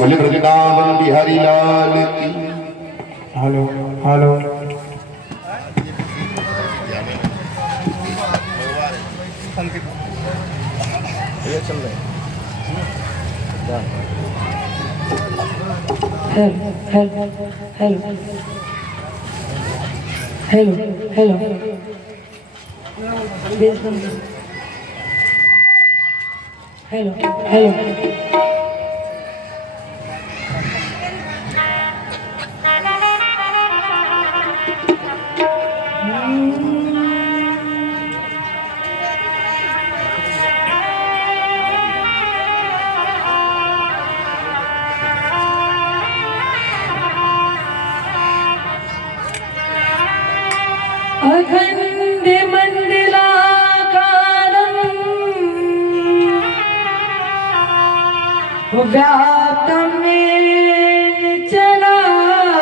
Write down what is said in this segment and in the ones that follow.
बोले वृंदावन बिहारी लाल की। Hello hello चल रहे hello hello hello hello hello hello अखंड मंडलाकारं व्याप्तं येन चराचरं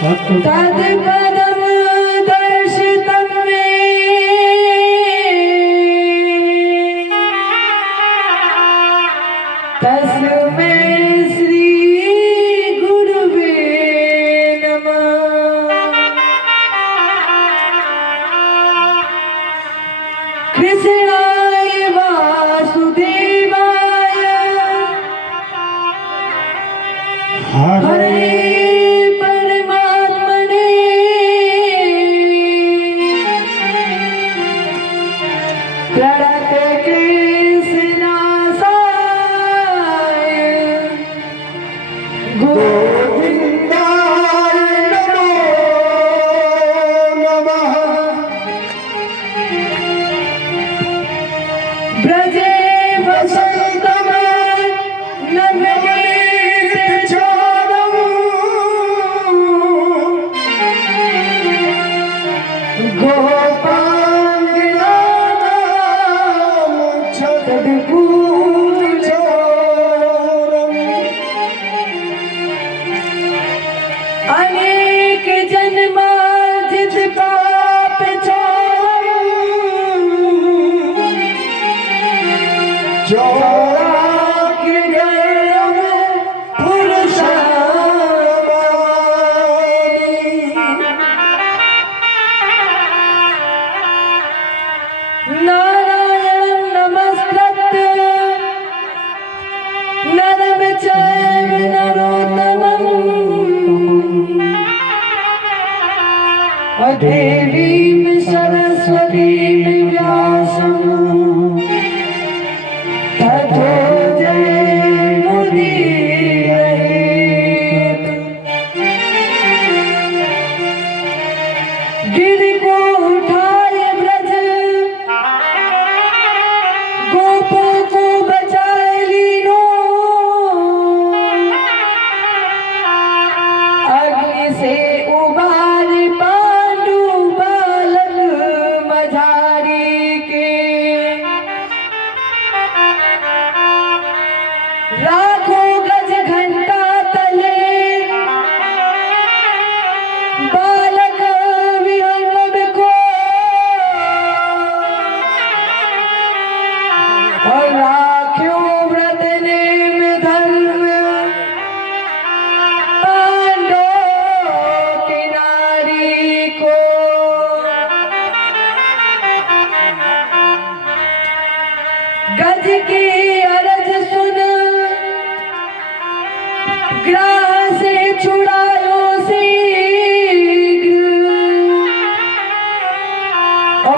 तत्पदं दर्शितं मे तस्मै कृष्णाय वासुदेवाय हरे परमात्मने प्रणत कृष्णासाय गोविंदाय नमो नमः। ब्रजे वसंतम नवनीतचारं गोपाङ्गनानां तद्भूचोरम् अनेक जन्मार्जित पाप नारायणं नमस्कृत्य नरं चैव नरोत्तमं देवीं सरस्वतीं व्यासं ततो जयमुदीरयेत्। गिरि को उठाए ब्रज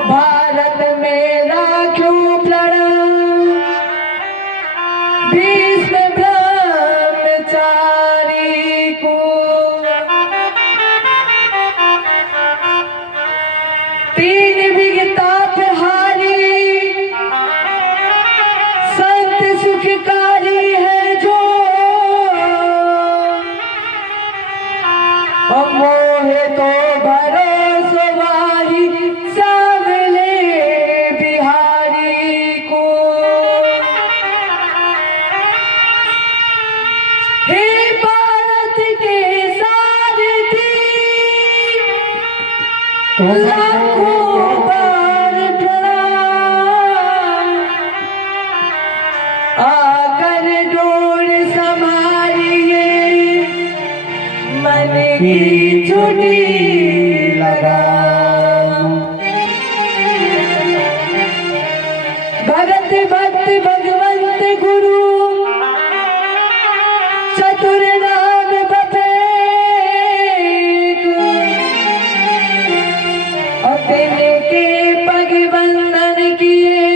भारत मेरा क्यों प्रण, भीष्म ब्रह्मचारी को, तीन विगता हारी, संत सुखकारी है जो, मोहे तो भरोसा वाही सावले बिहारी को। हे भारत के सारथी, लाखों बार प्रणाम, आकर डोर संभालिए, मन की चुनी लगा। भगत भक्त भगवंत गुरु, चतुर नाम बपेक, और तिनके पग बंधन किए,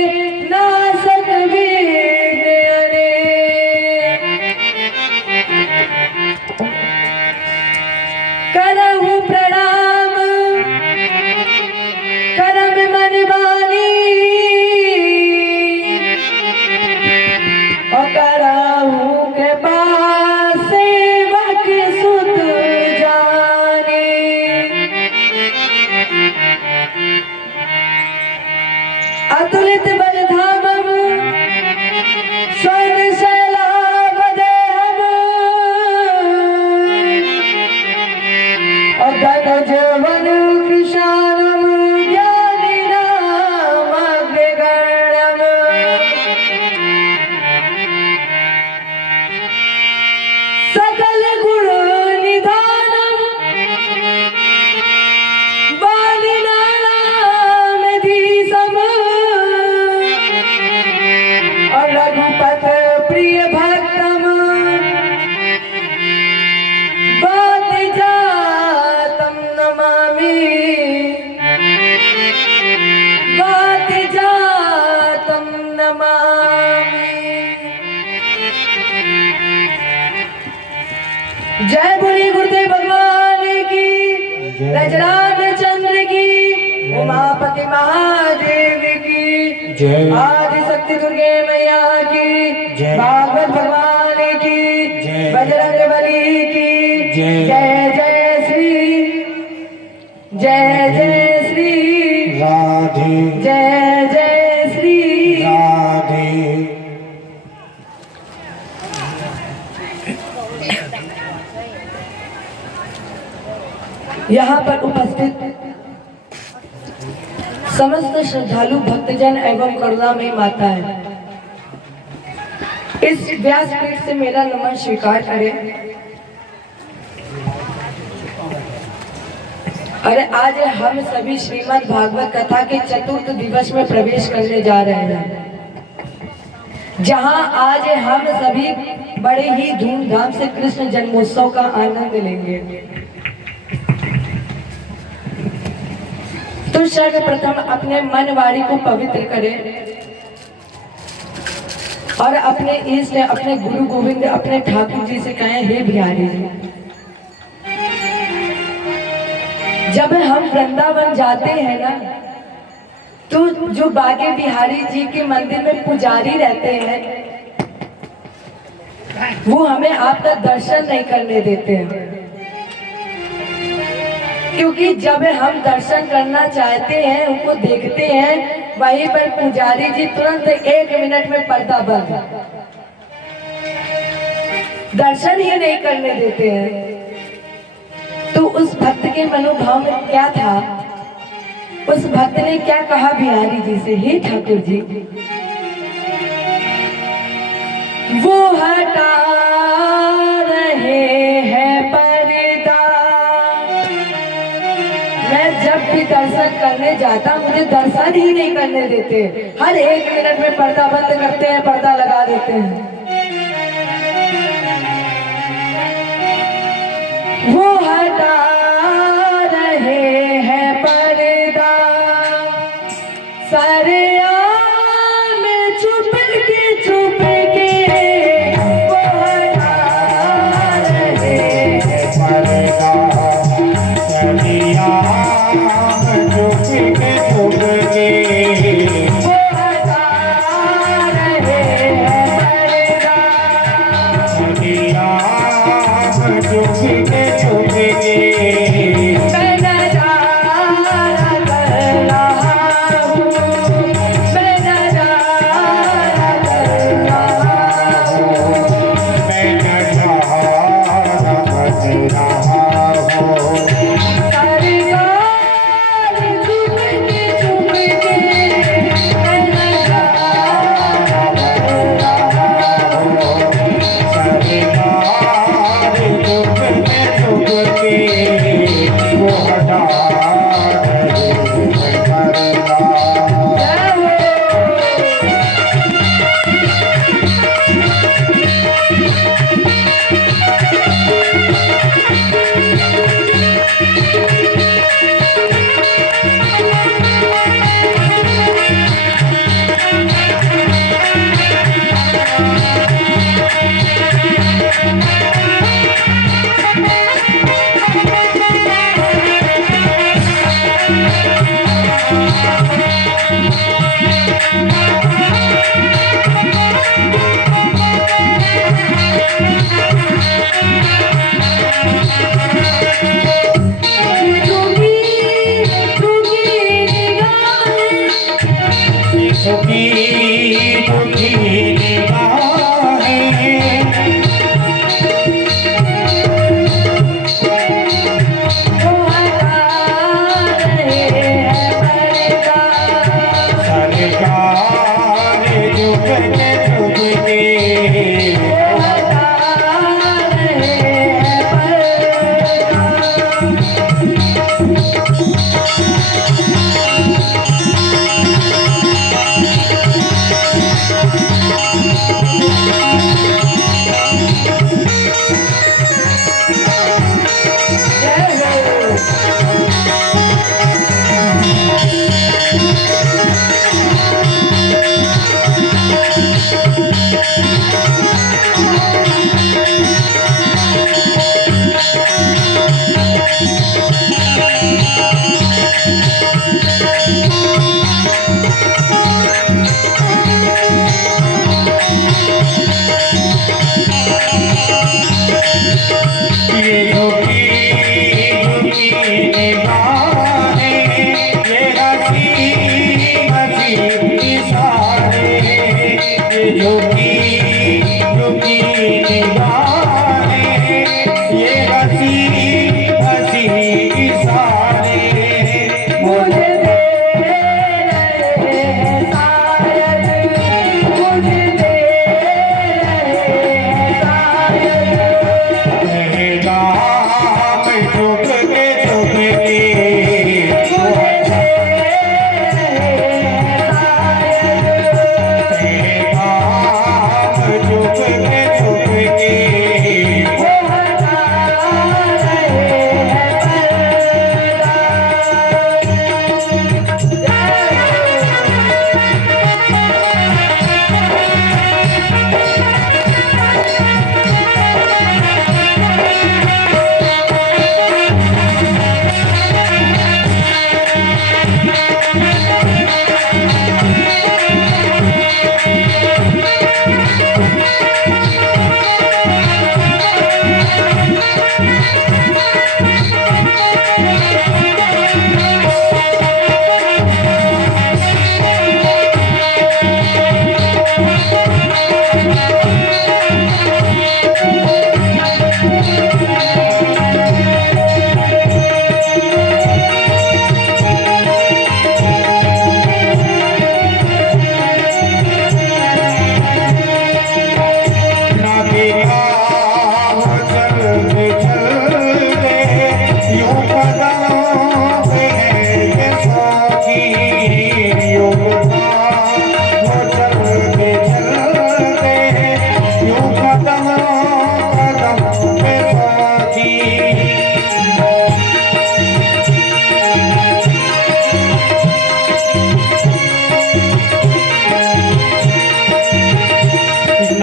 नासक विघ्न अनेक। करहु प्रणाम करम मन बानी, और करहु कृपा सेवक सुत जाने। अतुलित बलधामम स्वर्ण शैलावदेहम, और धनुज वनु कृशानम ज्ञानिनाम अग्रगण्यम। सकल गुण निधानम वालिनाम धीसम, और रघुपत प्रिय भक्तम बात जातम नमामि, बात जातम नमामि। जय बोले गुरुदेव भगवान की, रजराम चंद्र की, उमापति महादेव की जय। आदि शक्ति दुर्गे मैया की जय। भागवत भगवान की जय। बजरंग बली की जय। जय जय श्री, जय जय श्री राधे जय जय श्री। राधे। यहाँ पर उपस्थित समस्त श्रद्धालु भक्तजन एवं करुणामयी माता है, इस व्यासपीठ से मेरा नमन स्वीकार करें। अरे आज हम सभी श्रीमद् भागवत कथा के चतुर्थ दिवस में प्रवेश करने जा रहे हैं, जहां आज हम सभी बड़े ही धूमधाम से कृष्ण जन्मोत्सव का आनंद लेंगे। तो सर्वप्रथम अपने मन वाणी को पवित्र करें और अपने इष्ट, अपने गुरु गोविंद, अपने ठाकुर जी से कहें, हे बिहारी जी, जब हम वृंदावन जाते हैं ना, तो जो बागे बिहारी जी के मंदिर में पुजारी रहते हैं, वो हमें आपका दर्शन नहीं करने देते हैं, क्योंकि जब हम दर्शन करना चाहते हैं, उनको देखते हैं, वहीं पर पुजारी जी तुरंत 1 मिनट में पर्दा बंद, दर्शन ही नहीं करने देते हैं। तो उस भक्त के मनोभाव में क्या था? उस भक्त ने क्या कहा बिहारी जी से, हे ठाकुर जी, वो हटा रहे हैं पर्दा, मैं जब भी दर्शन करने जाता मुझे दर्शन ही नहीं करने देते, हर 1 मिनट में पर्दा बंद करते हैं, पर्दा लगा देते हैं। वो हटा रहे हैं पर्दा,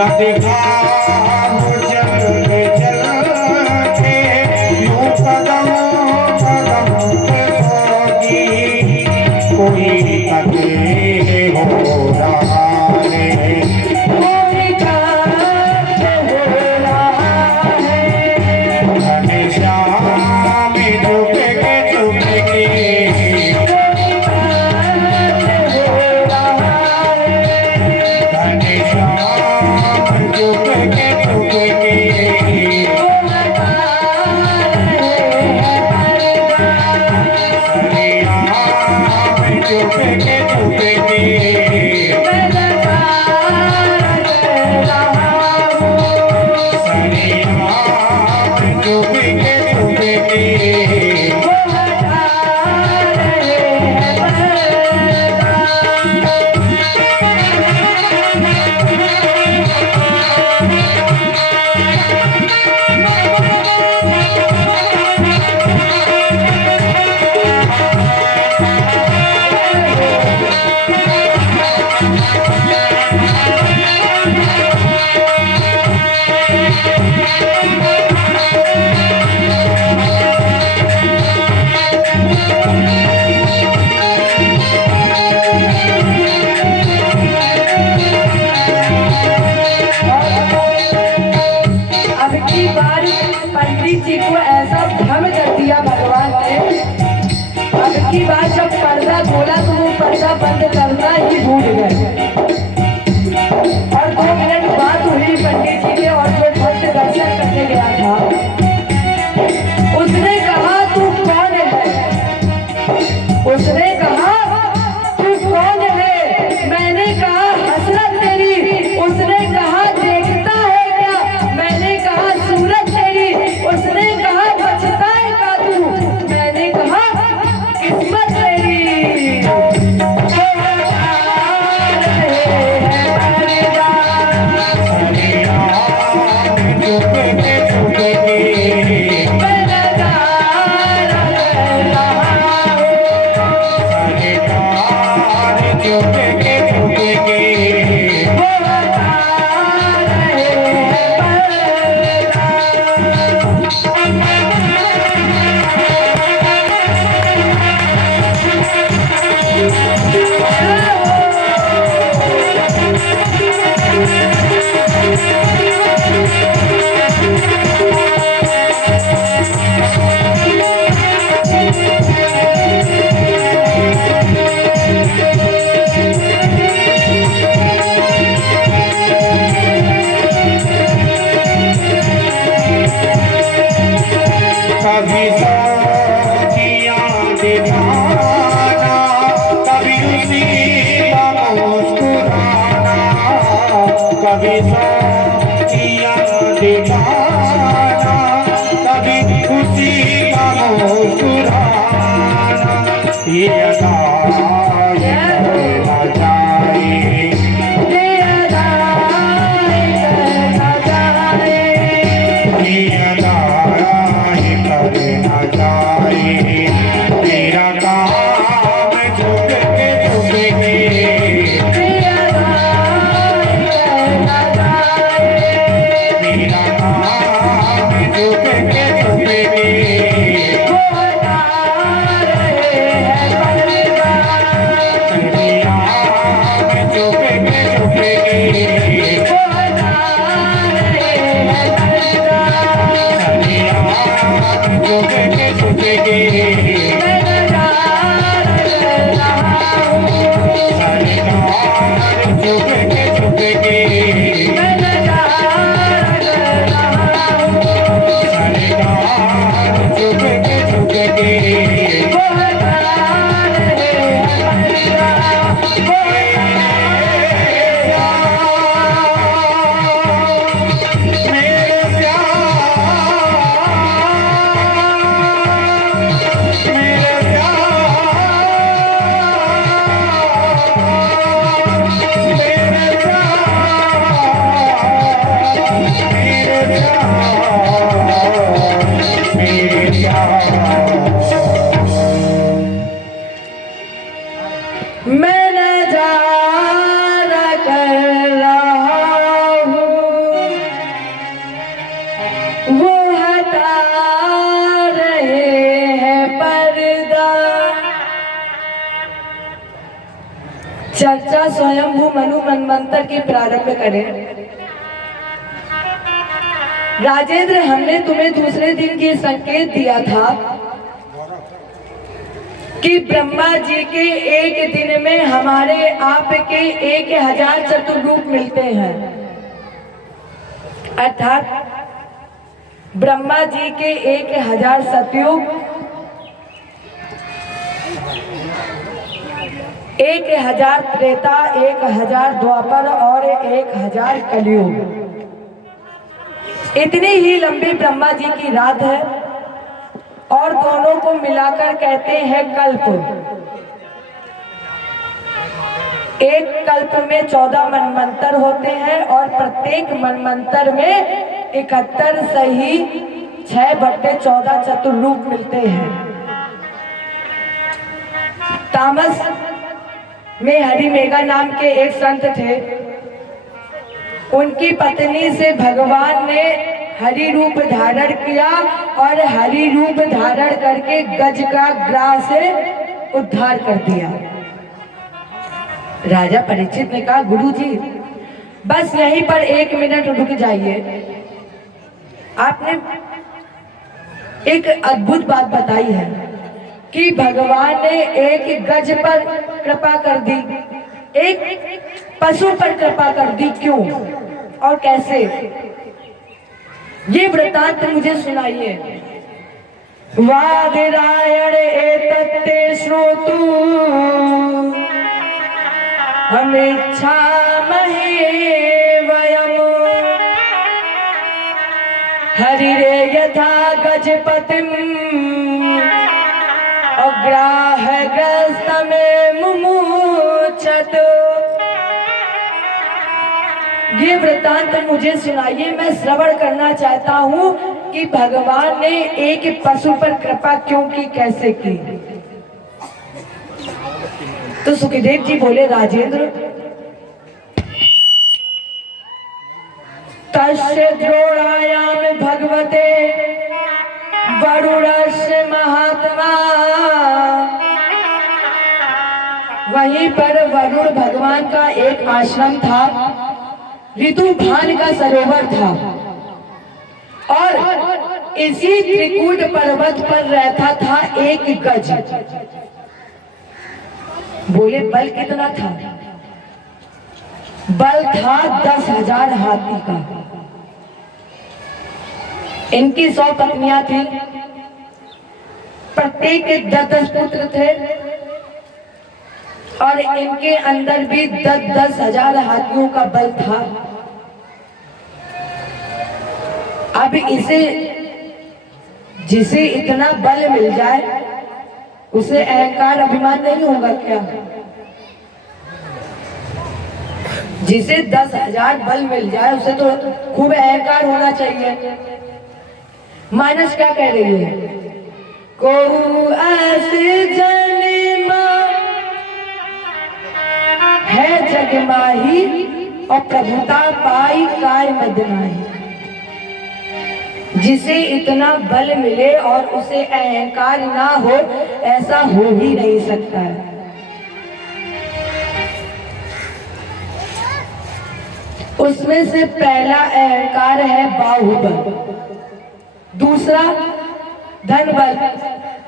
न दिखाओ चलते चलते यूं कदम कदम पे होगी कोई अकेले हो रहा है कोई कांच हो रहा है घनश्याम चुप के कोई कांच हो रहा है घनश्याम चुप के वो हटा रहे हैं पर्दा चुप के मैं नजारा कर रहा हूँ चुप के वो हटा रहे हैं पर्दा अब की बार पंडित जी को ऐसा भ्रम कर दिया भगवान ने अब की बार जब पर्दा बोला तो वो पर्दा बंद करना ही भूल गए और 2 मिनट बाद हुई पंडित जी के और जो भक्त दर्शन करने गया था उसने कहा तू कौन है उसने कहा तू कौन है मैंने कहा हसरत तेरी उसने कहा देखता है क्या मैंने कहा सूरत तेरी उसने कहा बचता है का तू मैंने कहा किस्मत तेरी वो हटा रहे हैं पर्दा मैं नजारा कर रहा हूँ वो हटा रहे हैं पर्दा कभी किया दिखाना कभी उसी का मुस्कुराना कभी किया दिखाना कभी उसी का मुस्कुराना ये अदा ये करना जाए ये अदाएं करना चाहे ये अदा ये करना जाए तेरा काम झुक के झुकेंगे ये अदाएं करना चाहे मेरा काम झुक के झुकेंगे वो हटा रहे हैं पर्दा मेरा काम झुक के झुकेंगे वो हटा रहे हैं पर्दा मेरा काम झुक के झुकेंगे मैं नजारा कर रहा हूँ मेरा काम झुक के झुकेंगे मैं नजारा कर रहा हूँ मेरा काम झुक के झुकेंगे वो हटा रहे हैं पर्दा वो हटा मेरे मैं नजारा कर रहा हूँ चर्चा स्वयंभू मनु मनवंतर की प्रारंभ करें। राजेंद्र, हमने तुम्हें दूसरे दिन ये संकेत दिया था कि ब्रह्मा जी के एक दिन में हमारे आपके 1000 चतुर्रूप मिलते हैं। अर्थात ब्रह्मा जी के 1000 सतयुग, 1000 त्रेता, 1000 द्वापर और 1000 कलयुग। इतनी ही लंबी ब्रह्मा जी की रात है और दोनों को मिलाकर कहते हैं कल्प। एक कल्प में 14 मनवंतर होते हैं और प्रत्येक मनवंतर में 71 सही 6/14 चतुर्रूप मिलते हैं। तामस में हरिमेघा नाम के एक संत थे। उनकी पत्नी से भगवान ने हरि रूप धारण किया और हरि रूप धारण करके गज का ग्राह से उद्धार कर दिया। राजा परीक्षित ने कहा, गुरुजी बस यहीं पर 1 मिनट रुक जाइए। आपने एक अद्भुत बात बताई है कि भगवान ने एक गज पर कृपा कर दी, एक पशु पर कृपा कर दी, क्यों और कैसे? ये वृत्तांत मुझे सुनाइए। वादिरायण एतत्ते श्रोतु हमेच्छामहे वयम् हरिरे यथा गजपतिम् अग्राहग्रस्तमे मुमुचत। ये वृत्तांत मुझे सुनाइए, मैं श्रवण करना चाहता हूँ कि भगवान ने एक पशु पर कृपा क्यों की, कैसे की। तो सुखदेव जी बोले, राजेंद्र तस्य द्रोणायाम भगवते वरुणस्य महात्मा। वहीं पर वरुण भगवान का एक आश्रम था, ऋतुभान का सरोवर था और इसी त्रिकूट पर्वत पर रहता था एक गज। बोले बल कितना था? बल था 10,000 हाथी का। इनकी 100 पत्नियां थी, प्रत्येक के 10-10 पुत्र थे और इनके अंदर भी 10,000 हाथियों का बल था। अब जिसे इतना बल मिल जाए उसे अहंकार अभिमान नहीं होगा क्या? जिसे 10,000 बल मिल जाए उसे तो खूब अहंकार होना चाहिए। मानस क्या कह रही है? को ऐसे जन्मा है जग माही और प्रभुता पाई काय मदनाही। जिसे इतना बल मिले और उसे अहंकार ना हो, ऐसा हो ही नहीं सकता है। उसमें से पहला अहंकार है बाहुबल, दूसरा धन बल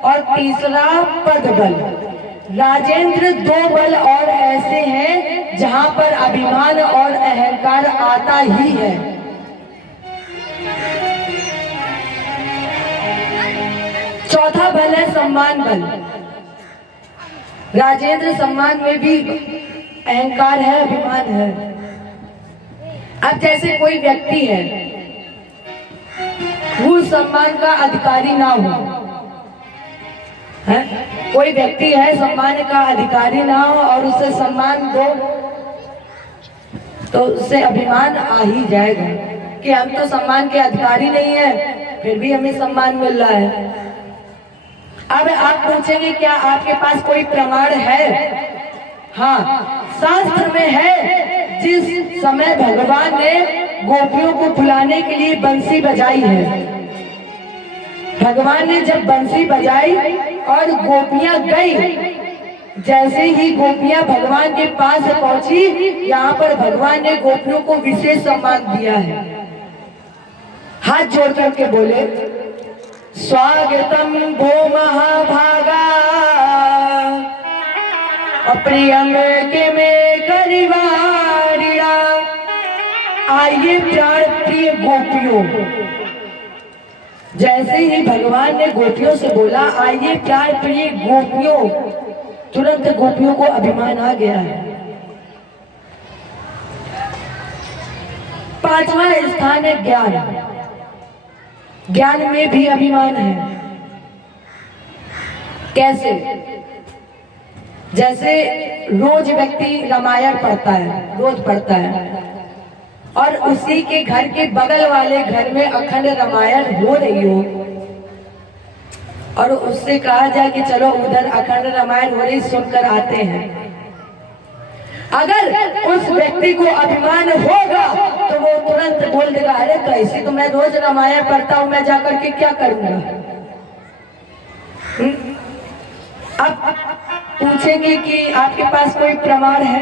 और तीसरा पद बल। राजेंद्र 2 बल और ऐसे हैं जहां पर अभिमान और अहंकार आता ही है। चौथा बल है सम्मान बल। राजेंद्र सम्मान में भी अहंकार है, अभिमान है। अब जैसे कोई व्यक्ति है, वो सम्मान का अधिकारी ना हो, है? कोई व्यक्ति है सम्मान का अधिकारी ना हो और उसे सम्मान दो तो उससे अभिमान आ ही जाएगा कि हम तो सम्मान के अधिकारी नहीं है, फिर भी हमें सम्मान मिल रहा है। अब आप पूछेंगे क्या आपके पास कोई प्रमाण है? हाँ, शास्त्र में है। जिस समय भगवान ने गोपियों को बुलाने के लिए बंसी बजाई है, भगवान ने जब बंसी बजाई और गोपियां गई जैसे ही गोपियां भगवान के पास पहुंची, यहाँ पर भगवान ने गोपियों को विशेष सम्मान दिया है। हाथ जोड़ करके बोले, स्वागतम भो महाभागा अप्रियम के में करिवारिया। आइए प्यार प्रिय गोपियों। जैसे ही भगवान ने गोपियों से बोला आइए प्यार प्रिय गोपियों, तुरंत गोपियों को अभिमान आ गया है। पांचवा स्थान है ज्ञान। ज्ञान में भी अभिमान है। कैसे? जैसे रोज व्यक्ति रामायण पढ़ता है, रोज पढ़ता है, और उसी के घर के बगल वाले घर में अखंड रामायण हो रही हो और उससे कहा जाए कि चलो उधर अखंड रामायण हो रही, सुनकर आते हैं। अगर उस व्यक्ति को अभिमान होगा तो वो तुरंत बोल देगा, अरे तो ऐसी तो मैं रोज रामायण पढ़ता हूं, मैं जाकर के क्या करूंगा। अब पूछेंगे कि आपके पास कोई प्रमाण है?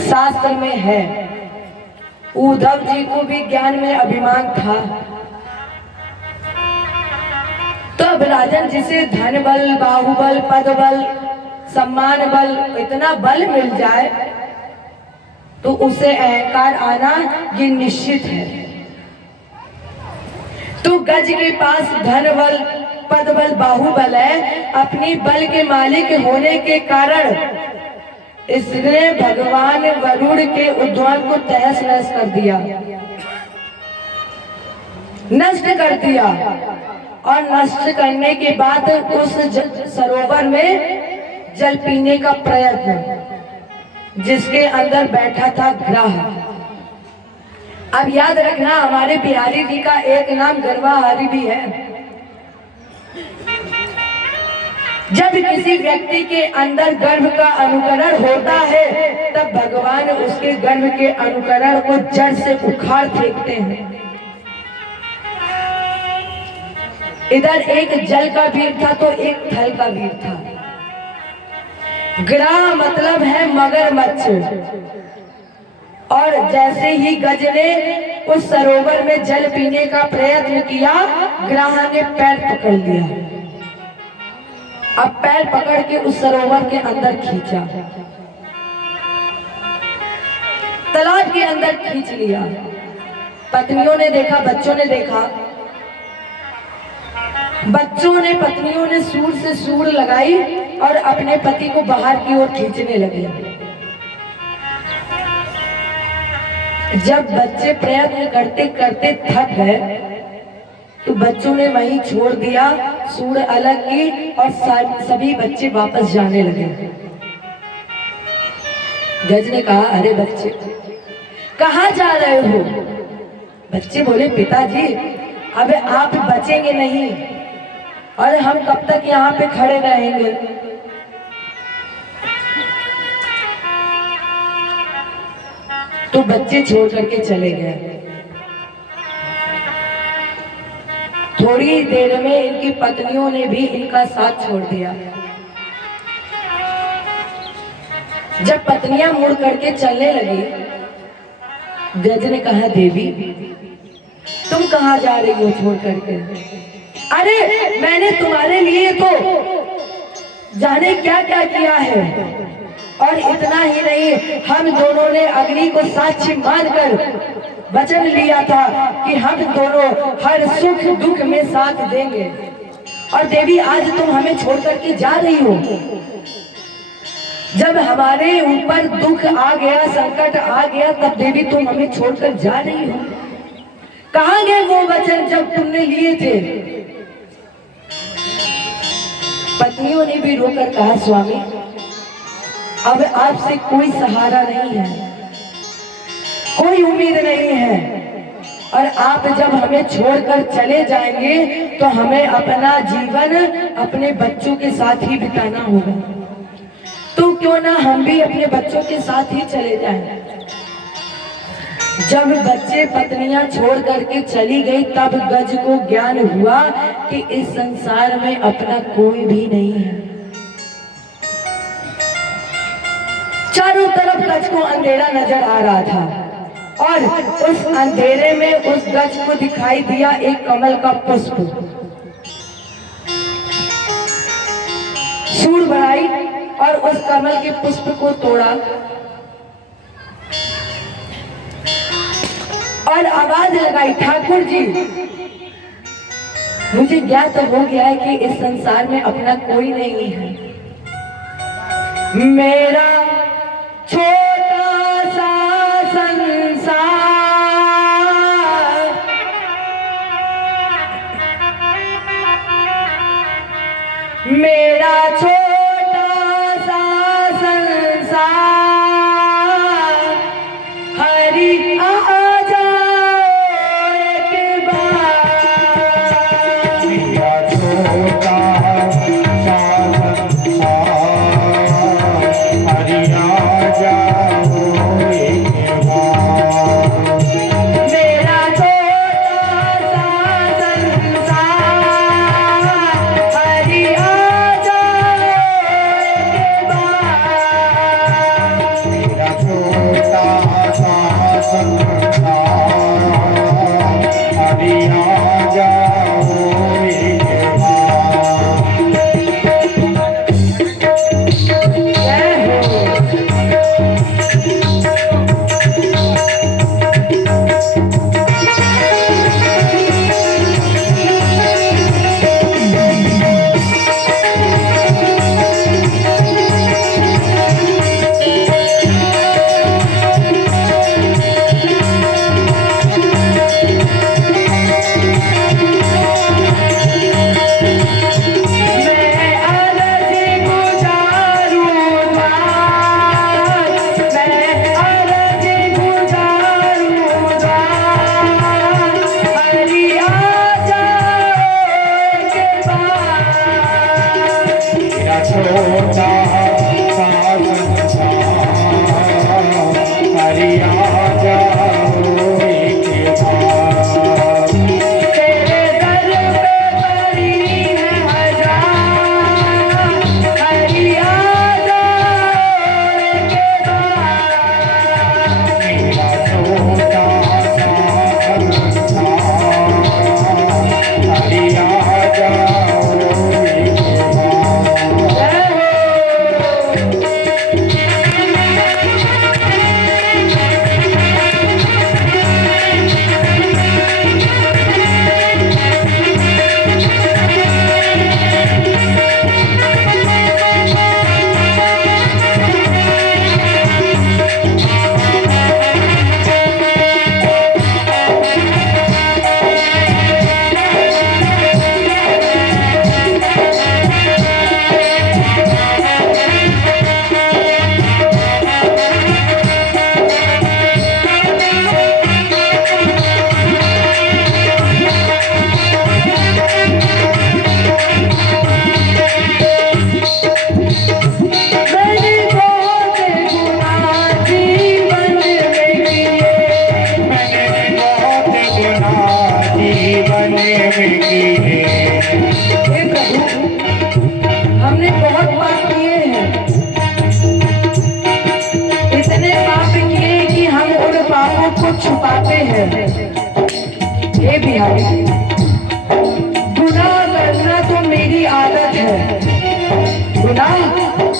शास्त्र में है। उद्धव जी को भी ज्ञान में अभिमान था। तो अब राजन जिसे धन बल, बाहुबल, पद बल, सम्मान बल, इतना बल मिल जाए तो उसे अहंकार आना ये निश्चित है। तो गज के पास धन बल, पद बल, बाहुबल है। अपनी बल के मालिक होने के कारण इसने भगवान वरुण के उद्यान को तहस नहस कर दिया, नष्ट कर दिया। और नष्ट करने के बाद उस सरोवर में जल पीने का प्रयत्न, जिसके अंदर बैठा था ग्रह। अब याद रखना हमारे बिहारी जी का एक नाम गर्वाहारी भी है। जब किसी व्यक्ति के अंदर गर्भ का अनुकरण होता है तब भगवान उसके गर्भ के अनुकरण को जड़ से उखाड़ फेंकते हैं। इधर एक जल का वीर था तो एक थल का वीर था। ग्रह मतलब है मगरमच्छ। और जैसे ही गज ने उस सरोवर में जल पीने का प्रयत्न किया, ग्रह ने पैर पकड़ लिया। अब पैर पकड़ के उस सरोवर के अंदर खींचा, तालाब के अंदर खींच लिया। पत्नियों ने देखा, बच्चों ने देखा। बच्चों ने, पत्नियों ने सूर से सूर लगाई और अपने पति को बाहर की ओर खींचने लगे। जब बच्चे प्रयत्न करते करते थक गए तो बच्चों ने वहीं छोड़ दिया, सूर अलग की और सभी बच्चे वापस जाने लगे। गज ने कहा, अरे बच्चे कहाँ जा रहे हो? बच्चे बोले, पिताजी अब आप बचेंगे नहीं और हम कब तक यहाँ पे खड़े रहेंगे। तो बच्चे छोड़ करके चले गए। थोड़ी देर में इनकी पत्नियों ने भी इनका साथ छोड़ दिया। जब पत्नियां मुड़ करके चलने लगी, गज ने कहा, देवी तुम कहाँ जा रही हो छोड़ करके? अरे मैंने तुम्हारे लिए तो जाने क्या क्या किया है, और इतना ही नहीं, हम दोनों ने अग्नि को साक्षी मानकर वचन लिया था कि हम दोनों हर सुख दुख में साथ देंगे। और देवी आज तुम हमें छोड़ करके जा रही हो। जब हमारे ऊपर दुख आ गया, संकट आ गया, तब देवी तुम हमें छोड़कर जा रही हो। कहाँ गए वो वचन जब तुमने लिए थे? पत्नियों ने भी रोकर कहा, स्वामी अब आपसे कोई सहारा नहीं है, कोई उम्मीद नहीं है, और आप जब हमें छोड़कर चले जाएंगे तो हमें अपना जीवन अपने बच्चों के साथ ही बिताना होगा। तो क्यों ना हम भी अपने बच्चों के साथ ही चले जाएं। जब बच्चे पत्नियां छोड़ करके चली गई तब गज को ज्ञान हुआ कि इस संसार में अपना कोई भी नहीं है। चारों तरफ गज को अंधेरा नजर आ रहा था और उस अंधेरे में उस गज को दिखाई दिया एक कमल का पुष्प। सूंड बढ़ाई और उस कमल के पुष्प को तोड़ा और आवाज लगाई, ठाकुर जी मुझे ज्ञात हो गया है कि इस संसार में अपना कोई नहीं है। मेरा छोटा सा संसार, मेरा छोटा सा संसार, हरि आ जाओ एक बार। मेरा छोटा सा संसार, हरि आ जाओ एक बार। मेरा छोटा सा संसार, हरि आ जाओ एक बार। मेरा छोटा सा संसार, हरि आ जाओ एक बार। जय हो। मैं अर्ज गुजारूंगा, मैं अर्ज गुजारूंगा, हरि आ जाओ एक बार। मेरा छोटा सा संसार, हरि आ जाओ एक बार। तेरे दर पे पड़ी है हजार, हरि आ जाओ एक बार। मेरा छोटा सा संसार, हरि आ जाओ एक बार। जय हो। मैंने बहुत गुनाह जीवन में किए, मैंने बहुत गुनाह जीवन में किए। हे प्रभु हमने बहुत पाप किए हैं, इतने पाप किए कि हम उन पापों को छुपाते हैं। हे बिहारी, गुनाह करना तो मेरी आदत है, गुनाह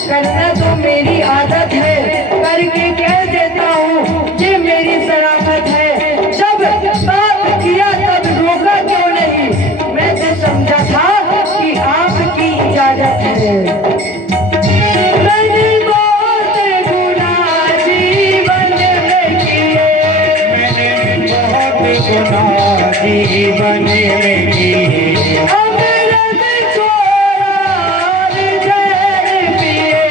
करना तो मेरी आदत है, करके कह देता हूँ ये मेरी शराफत है। जब पाप किया तब रोका क्यों नहीं, मैं तो समझा था कि आपकी इजाजत है। मैंने बहुत गुनाह जीवन में किए, मैंने बहुत गुनाह जीवन में किए। अमृत छोड़ा और जहर पिए,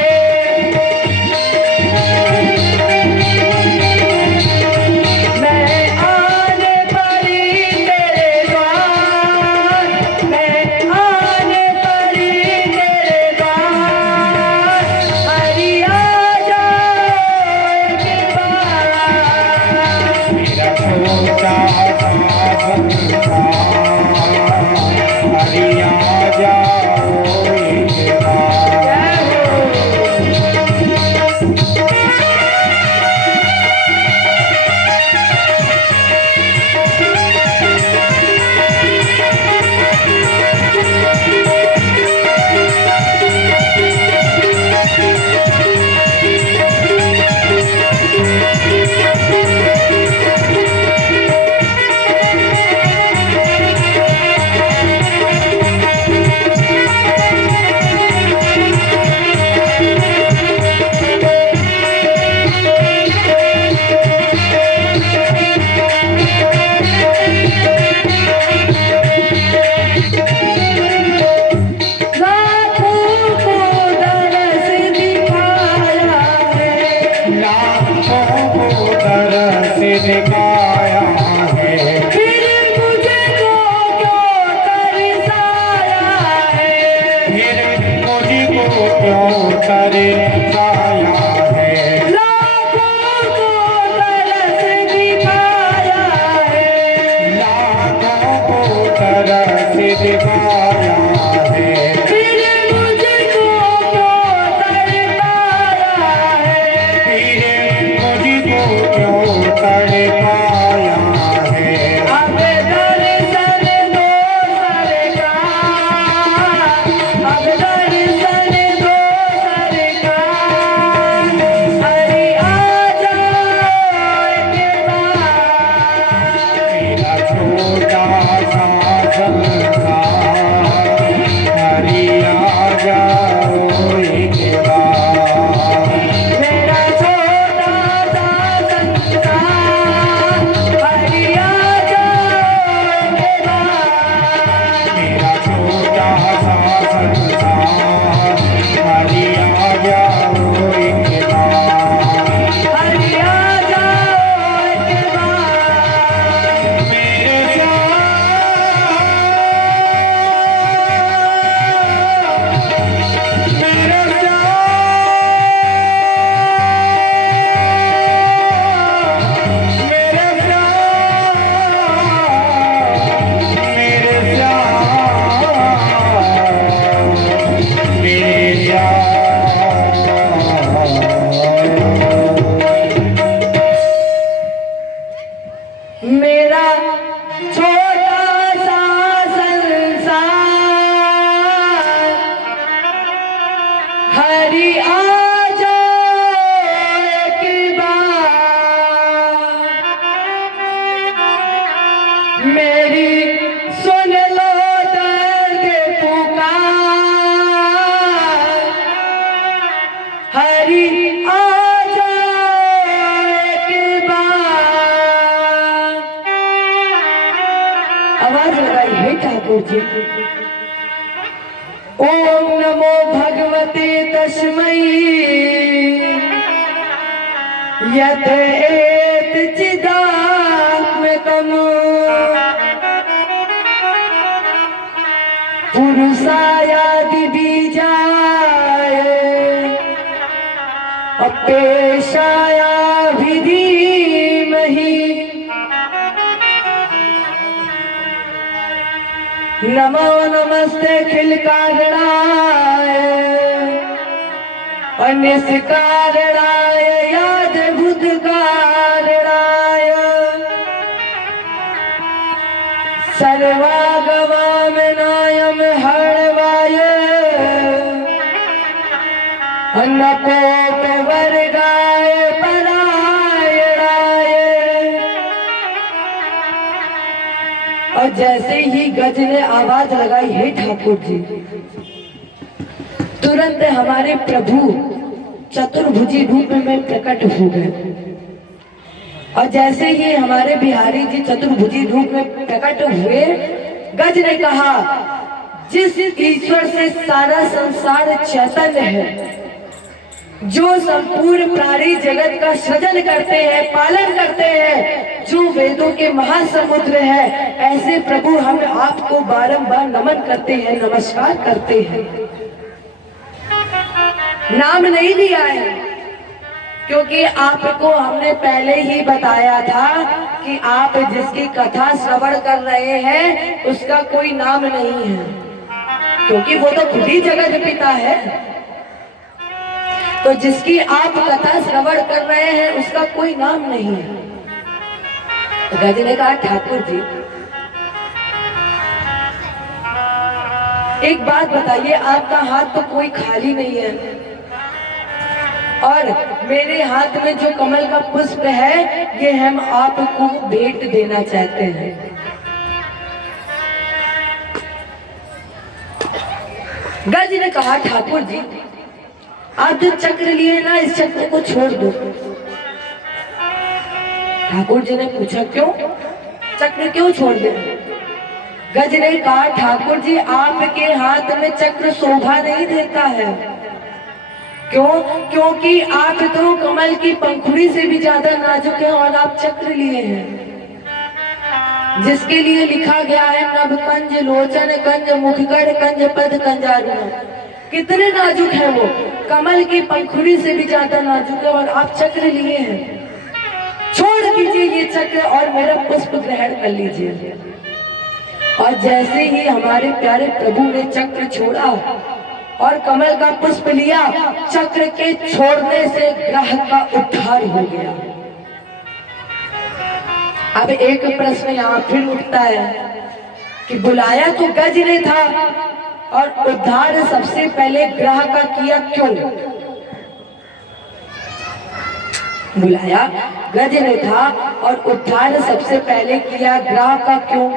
तरसाया है, लाखों को तरस दिखाया है, लाखों को तरस दिखाया है, फिर मुझको क्यों तड़पाया है, फिर मुझको क्यों तड़पाया है। अब दर्शन दो सरकार, अब दर्शन दो सरकार, हरि आ जाओ एक बार। मेरा छोटा सा संसार, हरि आ जाओ एक बार। मेरा छोटा सा संसार, हरि आ जाओ एक बार। मेरा छोटा सा संसार, हरि आ जाओ एक बार। हरि आ जाओ एक बार। मेरे श्याम, मेरे मेरा छोटा सा संसार, हरि आ जाओ एक बार। मेरी सुन लो दर्द पुकार, हरि आ जाओ एक बार। आवाज लगाई है ठाकुर जी। ओम नमो भगवते तस्मै यत एत चिदात्मकम् पुरुषायादि बीजाय अपेशाया विधीमहि। नमो नमस्ते खिल कारणाय अनिष्कारणाय यादभूत कारणाय सर्वागवामनायम हरवाय अन्नकोप वर्गाय परायणाय। और जैसे ही गज ने आवाज लगाई हे ठाकुर जी, तुरंत हमारे प्रभु चतुर्भुजी रूप में प्रकट हो गए। और जैसे ही हमारे बिहारी जी चतुर्भुजी रूप में प्रकट हुए, गज ने कहा, जिस ईश्वर से सारा संसार चैतन्य है, जो संपूर्ण प्राणी जगत का सृजन करते हैं, पालन करते हैं, जो वेदों के महासमुद्र है, ऐसे प्रभु हम आपको बारंबार नमन करते हैं, नमस्कार करते हैं। नाम नहीं लिया है क्योंकि आपको हमने पहले ही बताया था कि आप जिसकी कथा श्रवण कर रहे हैं उसका कोई नाम नहीं है, क्योंकि वो तो खुद ही जगत पिता है। तो जिसकी आप कथा श्रवण कर रहे हैं उसका कोई नाम नहीं है। तो गज ने कहा, ठाकुर जी एक बात बताइए, आपका हाथ तो कोई खाली नहीं है और मेरे हाथ में जो कमल का पुष्प है ये हम आपको भेंट देना चाहते हैं। गज ने कहा, ठाकुर जी आप जो चक्र लिए ना, इस चक्र को छोड़ दो। ठाकुर जी ने पूछा, क्यों? चक्र क्यों छोड़ दे? गज ने कहा, ठाकुर जी आपके हाथ में चक्र शोभा नहीं देता है। क्यों? क्योंकि आप तो कमल की पंखुड़ी से भी ज्यादा नाजुक है और आप चक्र लिए हैं, जिसके लिए लिखा गया है नभ कंज लोचन कंज मुखगढ़ कंज पद कंजारू। कितने नाजुक है वो, कमल की पंखुड़ी से भी ज्यादा नाजुक है और आप चक्र लिए हैं। छोड़ दीजिए ये चक्र और मेरा पुष्प ग्रहण कर लीजिए। और जैसे ही हमारे प्यारे प्रभु ने चक्र छोड़ा और कमल का पुष्प लिया, चक्र के छोड़ने से ग्रह का उद्धार हो गया। अब एक प्रश्न यहाँ फिर उठता है कि बुलाया तो गज ने था और उद्धार सबसे पहले ग्रह का किया क्यों? बुलाया गज ने था और उद्धार सबसे पहले किया ग्रह का क्यों?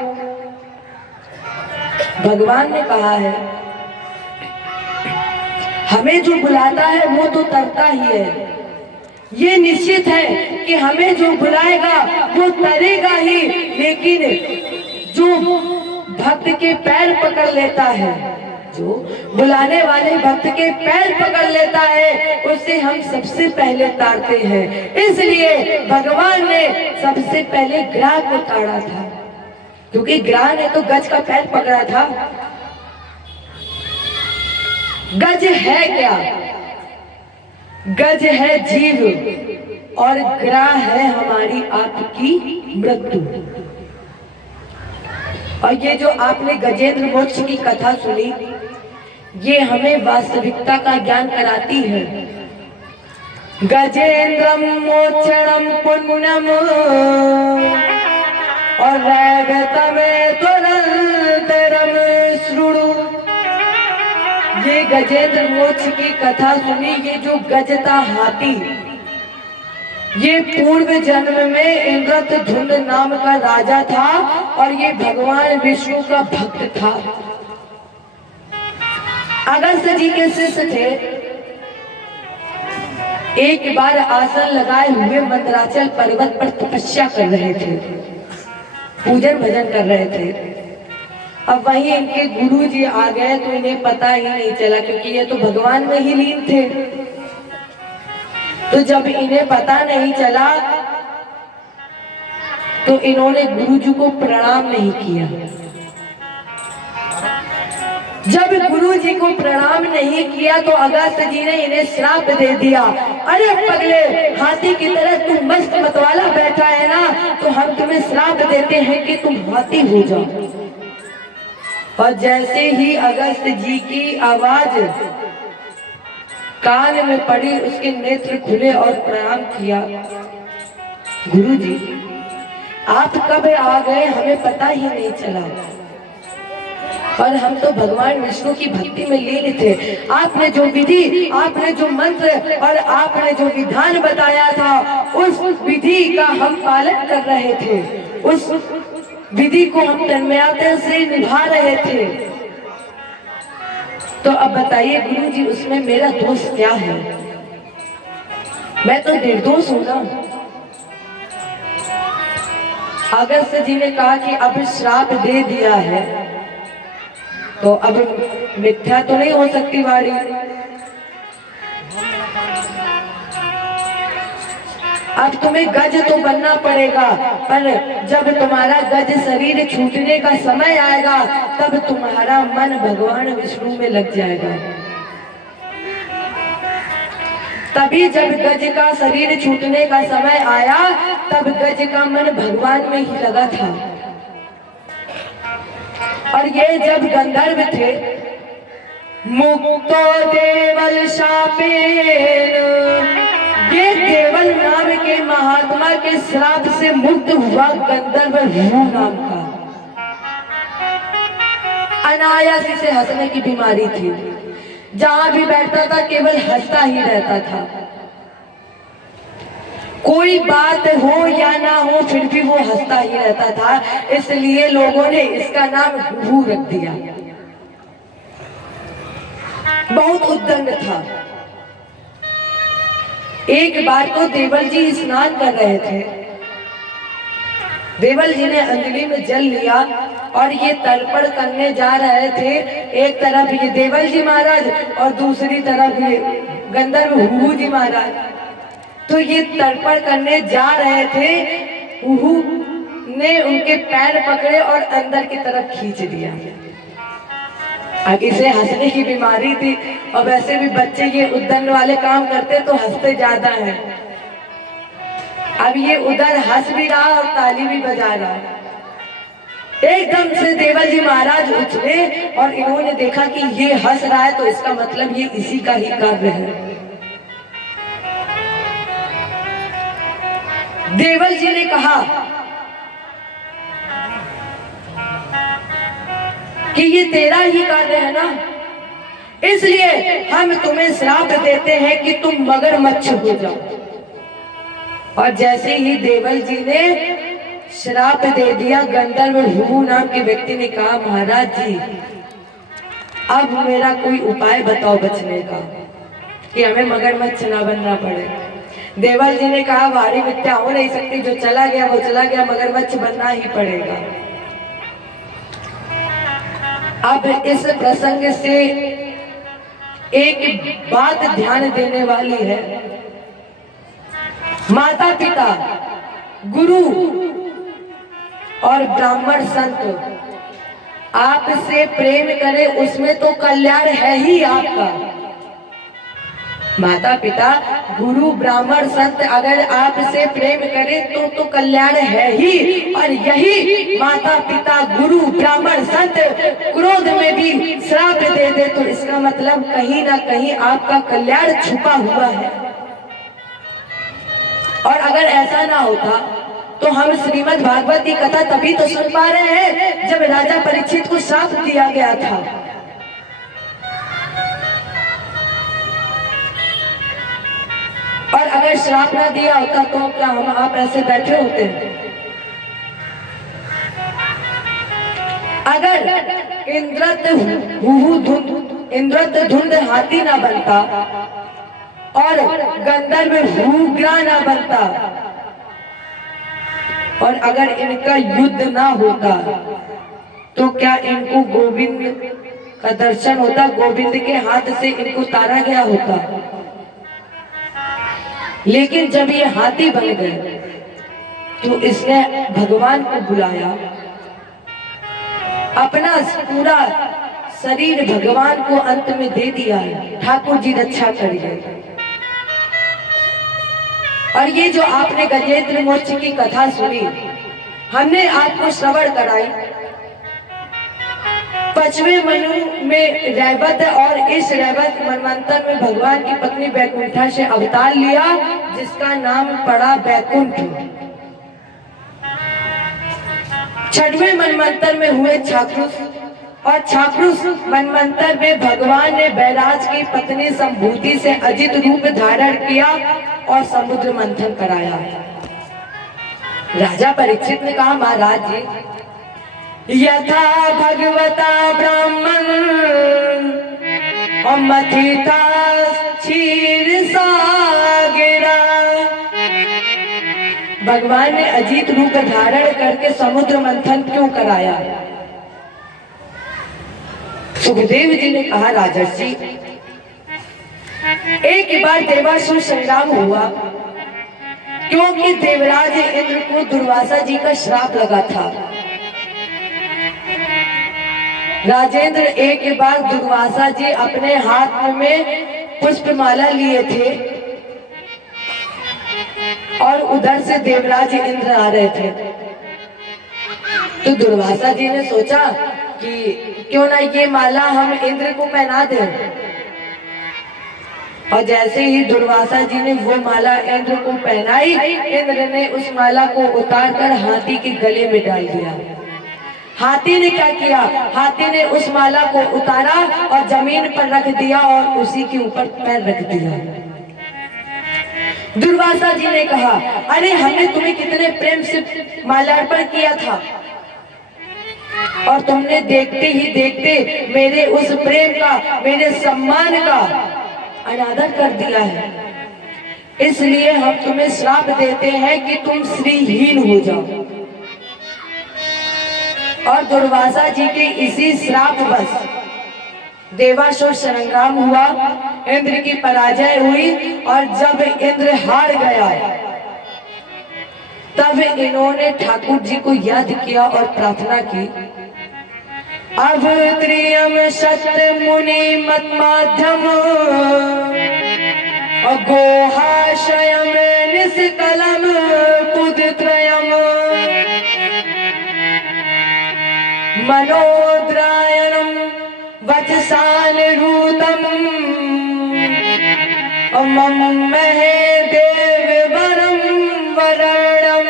भगवान ने कहा है हमें जो बुलाता है वो तो तरता ही है। ये निश्चित है कि हमें जो बुलाएगा वो तरेगा ही, लेकिन जो भक्त के पैर पकड़ लेता है, जो बुलाने वाले भक्त के पैर पकड़ लेता है, उसे हम सबसे पहले ताड़ते हैं। इसलिए भगवान ने सबसे पहले ग्रह को ताड़ा था, क्योंकि ग्रह ने तो गज का पैर पकड़ा था। गज है क्या? गज है जीव और ग्रह है हमारी आपकी मृत्यु। और ये जो आपने गजेंद्र मोक्ष की कथा सुनी, ये हमें वास्तविकता का ज्ञान कराती है। गजेंद्रम मोक्षणम पुण्यम और रैगतमे तुरंतरम श्रुणु। ये गजेंद्र मोक्ष की कथा सुनी। ये जो गजता हाथी, ये पूर्व जन्म में इंद्रधुम्न नाम का राजा था और ये भगवान विष्णु का भक्त था। अगस्त्य जी के शिष्य थे। एक बार आसन लगाए हुए मंदराचल पर्वत पर तपस्या कर रहे थे, पूजन भजन कर रहे थे। अब वहीं इनके गुरु जी आ गए तो इन्हें पता ही नहीं चला, क्योंकि ये तो भगवान में ही लीन थे। तो जब इन्हें पता नहीं चला तो इन्होंने गुरु जी को प्रणाम नहीं किया। जब गुरु जी को प्रणाम नहीं किया तो अगस्त्य जी ने इन्हें श्राप दे दिया। अरे पगले, हाथी की तरह तुम मस्त मतवाला बैठा है ना, तो हम तुम्हें श्राप देते हैं कि तुम हाथी हो जाओ। और जैसे ही अगस्त्य जी की आवाज कान में पड़ी, उसके नेत्र खुले और प्रणाम किया। गुरु जी, आप कब आ गए हमें पता ही नहीं चला, और हम तो भगवान विष्णु की भक्ति में लीन थे। आपने जो विधि, आपने जो मंत्र और आपने जो विधान बताया था, उस विधि का हम पालन कर रहे थे। उस विधि को हम तन्मयता से निभा रहे थे। तो अब बताइए गुरु जी, उसमें मेरा दोष क्या है? मैं तो निर्दोष हूं ना। अगस्त्य जी ने कहा कि अब श्राप दे दिया है तो अब मिथ्या तो नहीं हो सकती वाणी। अब तुम्हें गज तो बनना पड़ेगा, पर जब तुम्हारा गज शरीर छूटने का समय आएगा तब तुम्हारा मन भगवान विष्णु में लग जाएगा। तभी जब गज का शरीर छूटने का समय आया तब गज का मन भगवान में ही लगा था। और ये जब गंधर्व थे, मुक्तो देवल शापेन, ये देवल नाम के महात्मा के श्राप से मुक्त हुआ गंधर्व भृगु नाम का। अनायास से हंसने की बीमारी थी, जहां भी बैठता था केवल हंसता ही रहता था। कोई बात हो या ना हो फिर भी वो हंसता ही रहता था, इसलिए लोगों ने इसका नाम भृगु रख दिया। बहुत उद्दंड था। एक बार तो देवल जी स्नान कर रहे थे। देवल जी ने अंजलि में जल लिया और ये तर्पण करने जा रहे थे। एक तरफ ये देवल जी महाराज और दूसरी तरफ ये गंधर्व भृगु जी महाराज। तो ये तर्पण करने जा रहे थे, भृगु ने उनके पैर पकड़े और अंदर की तरफ खींच दिया। अब इसे हंसने की बीमारी थी और वैसे भी बच्चे ये उद्दंड वाले काम करते तो हंसते ज्यादा हैं। अब ये उधर हंस भी रहा और ताली भी बजा रहा। एकदम से देवल जी महाराज उछले और इन्होंने देखा कि ये हंस रहा है तो इसका मतलब ये इसी का ही कार्य है। देवल जी ने कहा कि ये तेरा ही कार्य है ना, इसलिए हम तुम्हें श्राप देते हैं कि तुम मगरमच्छ हो जाओ। और जैसे ही देवल जी ने श्राप दे दिया, गंधर्व हुहू नाम के व्यक्ति ने कहा महाराज जी अब मेरा कोई उपाय बताओ बचने का कि हमें मगरमच्छ ना बनना पड़े। देवल जी ने कहा भारी विद्या हो नहीं सकती, जो चला गया वो चला गया, मगरमच्छ बनना ही पड़ेगा। अब इस प्रसंग से एक बात ध्यान देने वाली है। माता पिता, गुरु और ब्राह्मण संत आपसे प्रेम करे उसमें तो कल्याण है ही आपका। माता पिता, गुरु, ब्राह्मण संत अगर आपसे प्रेम करे तो कल्याण है ही। और यही माता पिता, गुरु, ब्राह्मण संत क्रोध में भी श्राप दे दे तो इसका मतलब कहीं ना कहीं आपका कल्याण छुपा हुआ है। और अगर ऐसा ना होता तो हम श्रीमद् भागवत की कथा तभी तो सुन पा रहे हैं जब राजा परीक्षित को श्राप दिया गया था। और अगर श्राप ना दिया होता तो क्या हम आप ऐसे बैठे होते? अगर इंद्रत धुंध हाथी ना बनता और गंधर्व हुग्रा ना बनता और अगर इनका युद्ध ना होता तो क्या इनको गोविंद का दर्शन होता? गोविंद के हाथ से इनको तारा गया होता। लेकिन जब ये हाथी बन गए तो इसने भगवान को बुलाया, अपना पूरा शरीर भगवान को अंत में दे दिया। ठाकुर जी रक्षा करिए। और ये जो आपने गजेंद्र मोक्ष की कथा सुनी, हमने आपको श्रवण कराई। पांचवें मनु में रैवत और इस रैवत मनवंतर में भगवान की पत्नी बैकुंठा से अवतार लिया जिसका नाम पड़ा बैकुंठ। छठवें मनवंतर में हुए छाक्रुस और छाक्रुस मनवंतर में भगवान ने बैराज की पत्नी संभूति से अजित रूप धारण किया और समुद्र मंथन कराया। राजा परीक्षित ने कहा महाराज जी यथा भगवता ब्राह्मण और मथिता क्षीर सागरा, भगवान ने अजीत रूप धारण करके समुद्र मंथन क्यों कराया? सुखदेव जी ने कहा राजर्षि एक बार देवासुर संग्राम हुआ क्योंकि देवराज इंद्र को दुर्वासा जी का श्राप लगा था। राजेंद्र एक बार दुर्वासा जी अपने हाथ में पुष्पमाला लिए थे और उधर से देवराज इंद्र आ रहे थे। तो दुर्वासा जी ने सोचा कि क्यों ना ये माला हम इंद्र को पहना दें। और जैसे ही दुर्वासा जी ने वो माला इंद्र को पहनाई, इंद्र ने उस माला को उतारकर हाथी के गले में डाल दिया। हाथी ने क्या किया? हाथी ने उस माला को उतारा और जमीन पर रख दिया और उसी के ऊपर पैर रख दिया। दुर्वासा जी ने कहा अरे हमने तुम्हें कितने प्रेम से माल्यार्पण किया था और तुमने देखते ही देखते मेरे उस प्रेम का, मेरे सम्मान का अनादर कर दिया है। इसलिए हम तुम्हें श्राप देते हैं कि तुम श्रीहीन हो जाओ। और दुर्वासा जी के इसी श्राप बस देवासुर संग्राम हुआ, इंद्र की पराजय हुई। और जब इंद्र हार गया तब इन्होंने ठाकुर जी को याद किया और प्रार्थना की अभूत्रियम सत्य मुनि मत माध्यम गोहाशयम निष्कलम कुदत्रयम मनोद्रायणम वचसानुरूतम मम महे देव वरम वरणम।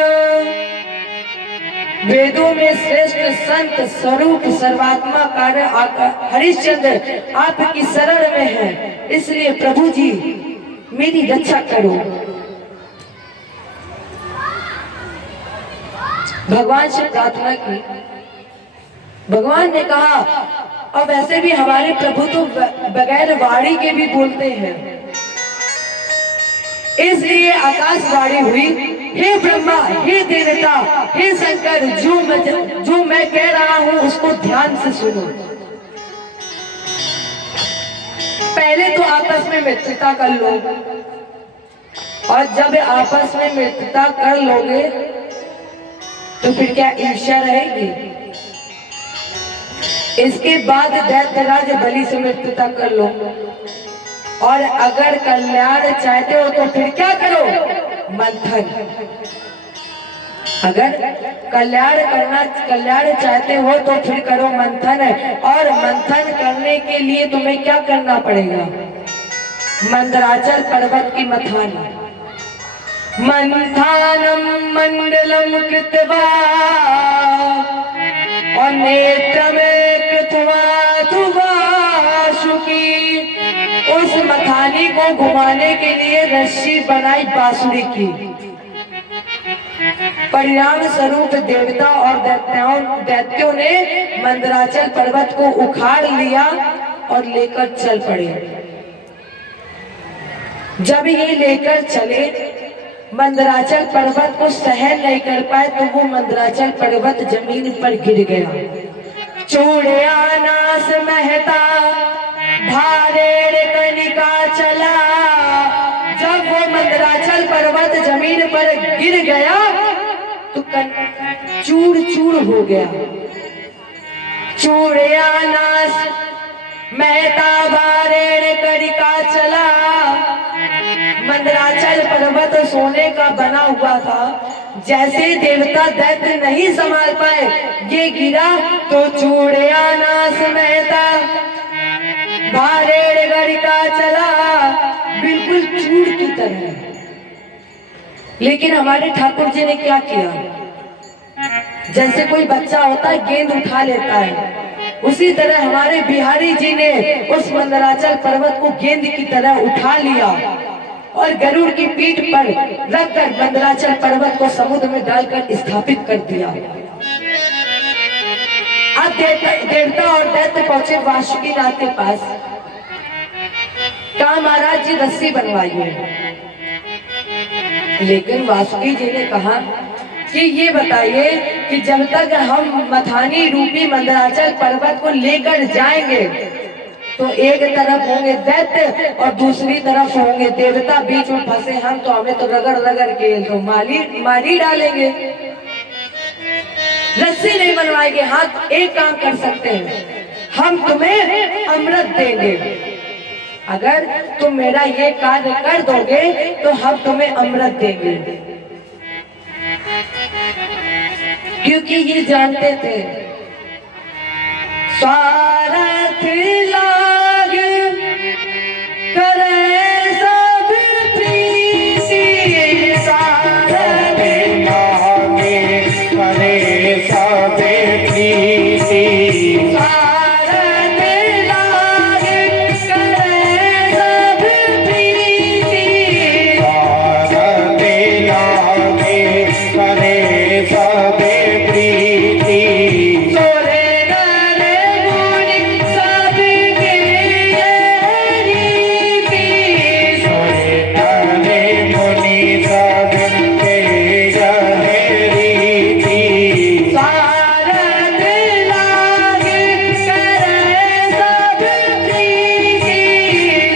वेदों में श्रेष्ठ संत स्वरूप सर्वात्मा कार्य हरिश्चंद्र आपकी शरण में है, इसलिए प्रभु जी मेरी रक्षा करो। भगवान से प्रार्थना की। भगवान ने कहा अब वैसे भी हमारे प्रभु तो बगैर वाणी के भी बोलते हैं, इसलिए आकाशवाणी हुई, हे ब्रह्मा, हे देवता, हे शंकर, जो मैं कह रहा हूं उसको ध्यान से सुनो। पहले तो आपस में मित्रता कर लो, और जब आपस में मित्रता कर लोगे तो फिर क्या ईर्ष्या रहेगी? इसके बाद दैत्यराज बलि से मित्रता कर लो, और अगर कल्याण चाहते हो तो फिर क्या करो? मंथन। अगर कल्याण चाहते हो तो फिर करो मंथन, और मंथन करने के लिए तुम्हें क्या करना पड़ेगा? मंदराचल पर्वत की मथानी। मंथानम मंडलम कृत्वा और नेत्र में कृत्वा वासुकी। उस मथानी को घुमाने के लिए रस्सी बनाई बांसुरी की। परिणाम स्वरूप देवता और दैत्यों ने मंदराचल पर्वत को उखाड़ लिया और लेकर चल पड़े। जब ये लेकर चले, मंदराचल पर्वत को सहन नहीं कर पाए तो वो मंदराचल पर्वत जमीन पर गिर गया। चूड़िया नास महता भारे कनिका चला। जब वो मंदराचल पर्वत जमीन पर गिर गया तो चूर चूर हो गया। चूड़िया नास महता भारे कनिका चला। मंदराचल पर्वत सोने का बना हुआ था, जैसे देवता दैत्य नहीं संभाल पाए, ये गिरा तो चूड़िया नास महता भारे गड़िका चला, बिल्कुल चूड़ की तरह। लेकिन हमारे ठाकुर जी ने क्या किया? जैसे कोई बच्चा होता है गेंद उठा लेता है, उसी तरह हमारे बिहारी जी ने उस मंदराचल पर्वत को गेंद की तरह उठा लिया और गरुड़ की पीठ पर रखकर मंदराचल पर्वत को समुद्र में डालकर स्थापित कर दिया। अब देवता और दैत्य पहुंचे वासुकीनाथ के पास। कहा महाराज जी रस्सी बनवाइए। लेकिन वासुकी जी ने कहा कि ये बताइए कि जब तक हम मथानी रूपी मंदराचल पर्वत को लेकर जाएंगे तो एक तरफ होंगे दैत्य और दूसरी तरफ होंगे देवता, बीच में फंसे हम तो हमें तो रगड़ रगड़ के तो मारी डालेंगे। रस्सी नहीं बनवाएंगे। हाँ, एक काम कर सकते हैं, हम तुम्हें अमृत देंगे। अगर तुम मेरा ये कार्य कर दोगे तो हम तुम्हें अमृत देंगे। क्योंकि ये जानते थे स्वार्थ लाग करे सब प्रीति। स्वार्थ लाग करे सब प्रीति। स्वार्थ लाग करे सब प्रीति। स्वार्थ लाग करे सब प्रीति। सोरे नर मुनि सबके रीति। सोरे नर मुनि सबके रीति। स्वार्थ लाग करे सब प्रीति।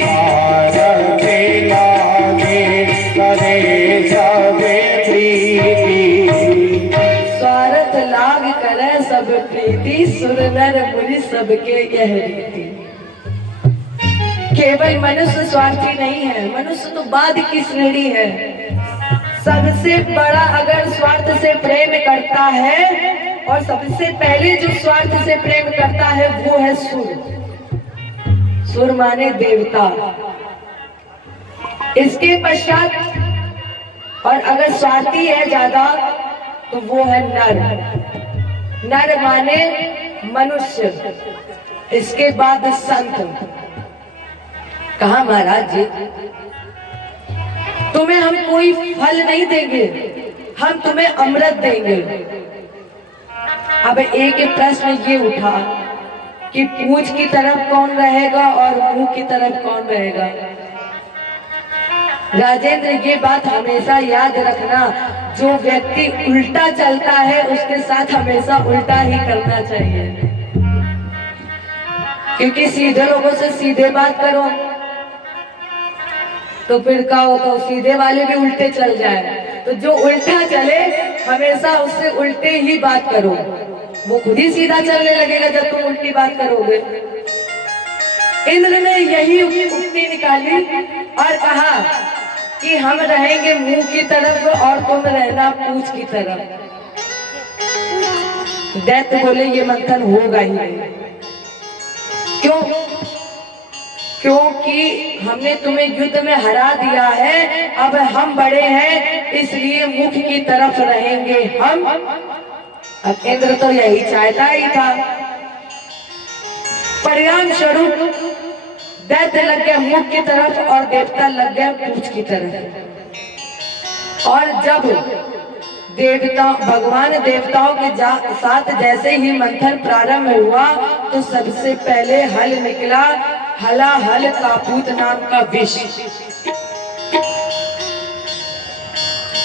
स्वार्थ लाग करे सब प्रीति। स्वार्थ लाग करे सब प्रीति। प्रीति सुर नर मुनि सबके यह रीति। केवल मनुष्य स्वार्थी नहीं है, मनुष्य तो बाद की श्रेणी है। सबसे बड़ा अगर स्वार्थ से प्रेम करता है और सबसे पहले जो स्वार्थ से प्रेम करता है वो है सुर। सुर माने देवता। इसके पश्चात और अगर स्वार्थी है ज्यादा तो वो है नर। नर माने मनुष्य। इसके बाद संत। कहा महाराज जी तुम्हें हम कोई फल नहीं देंगे, हम तुम्हें अमृत देंगे। अब एक प्रश्न ये उठा कि पूंछ की तरफ कौन रहेगा और मुंह की तरफ कौन रहेगा। राजेंद्र ये बात हमेशा याद रखना, जो व्यक्ति उल्टा चलता है उसके साथ हमेशा उल्टा ही करना चाहिए, क्योंकि सीधे लोगों से सीधे बात करो तो फिर क्या हो, तो सीधे वाले भी उल्टे चल जाए। तो जो उल्टा चले हमेशा उससे उल्टे ही बात करो, वो खुद ही सीधा चलने लगेगा जब तुम उल्टी बात करोगे। इंद्र ने यही उक्ति निकाली और कहा कि हम रहेंगे मुंह की तरफ और तुम रहना पूंछ की तरफ। दैत्य बोले ये मंथन होगा ही नहीं। क्यों? क्योंकि हमने तुम्हें युद्ध में हरा दिया है, अब हम बड़े हैं इसलिए मुख की तरफ रहेंगे हम। अब इंद्र तो यही चाहता ही था। परिणाम स्वरूप दैत्य लग गया मुख की तरफ और देवता लग गया पूंछ की तरफ। और जब देवता भगवान देवताओं के साथ जैसे ही मंथन प्रारंभ हुआ तो सबसे पहले हल निकला, हलाहल कापूत नाम का विष।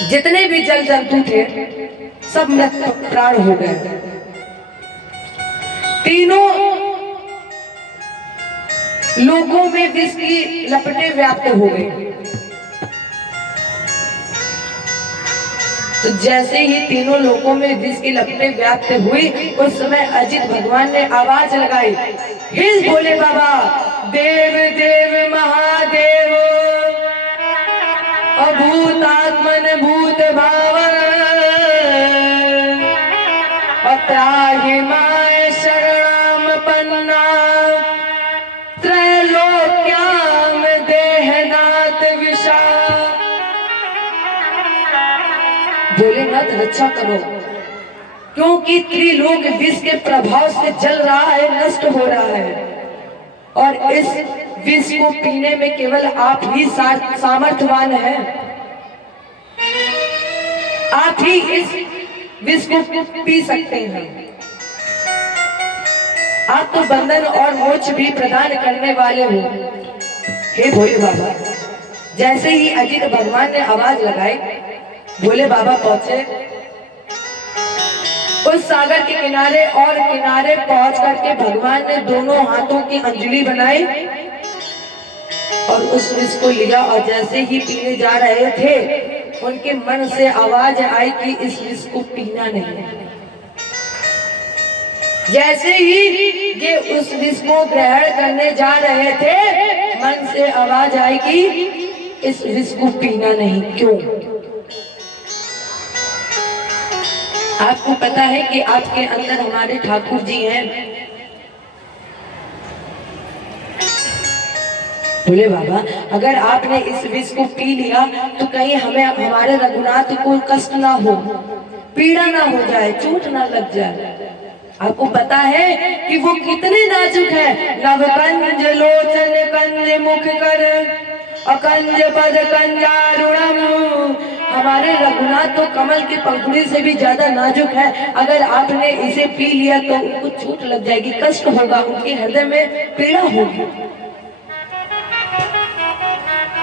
जितने भी जल जंतु थे सब मृत प्राण हो गए। तीनों लोगों में विष की लपटें व्याप्त हो गई। तो जैसे ही तीनों लोगों में विष की लपटें व्याप्त हुई उस समय अजित भगवान ने आवाज लगाई, हिल भोले बाबा, देव देव महादेव, अभूतात्मन भूत भावन, त्राहि माय शरणाम पन्ना, त्रैलोक्याम देहनाथ विषा। भोलेनाथ रक्षा करो, क्योंकि त्रिलोक विष के प्रभाव से जल रहा है, नष्ट हो रहा है। और इस विष को पीने में केवल आप ही सामर्थ्यवान हैं। आप ही इस विष को पी सकते हैं। आप तो बंधन और मोक्ष भी प्रदान करने वाले हो। हे भोले बाबा। जैसे ही अजित भगवान ने आवाज लगाई भोले बाबा पहुंचे उस सागर के किनारे और किनारे पहुंच करके भगवान ने दोनों हाथों की अंजलि बनाई और उस विष को लिया। और जैसे ही पीने जा रहे थे उनके मन से आवाज आई कि इस विष को पीना नहीं। जैसे ही ये उस विष को ग्रहण करने जा रहे थे मन से आवाज आई कि इस विष को पीना नहीं। क्यों? आपको पता है कि आपके अंदर हमारे ठाकुर जी हैं। बोले बाबा अगर आपने इस विष को पी लिया तो कहीं हमें हमारे रघुनाथ को कष्ट ना हो, पीड़ा ना हो जाए, चोट ना लग जाए। आपको पता है कि वो कितने नाजुक है। नवकंज लोचन कंज मुख कर अकंज पद कंजारुणम। हमारे रघुनाथ तो कमल की पंखुड़ी से भी ज्यादा नाजुक है। अगर आपने इसे पी लिया तो उनको चोट लग जाएगी, कष्ट होगा, उनके हृदय में पीड़ा होगी।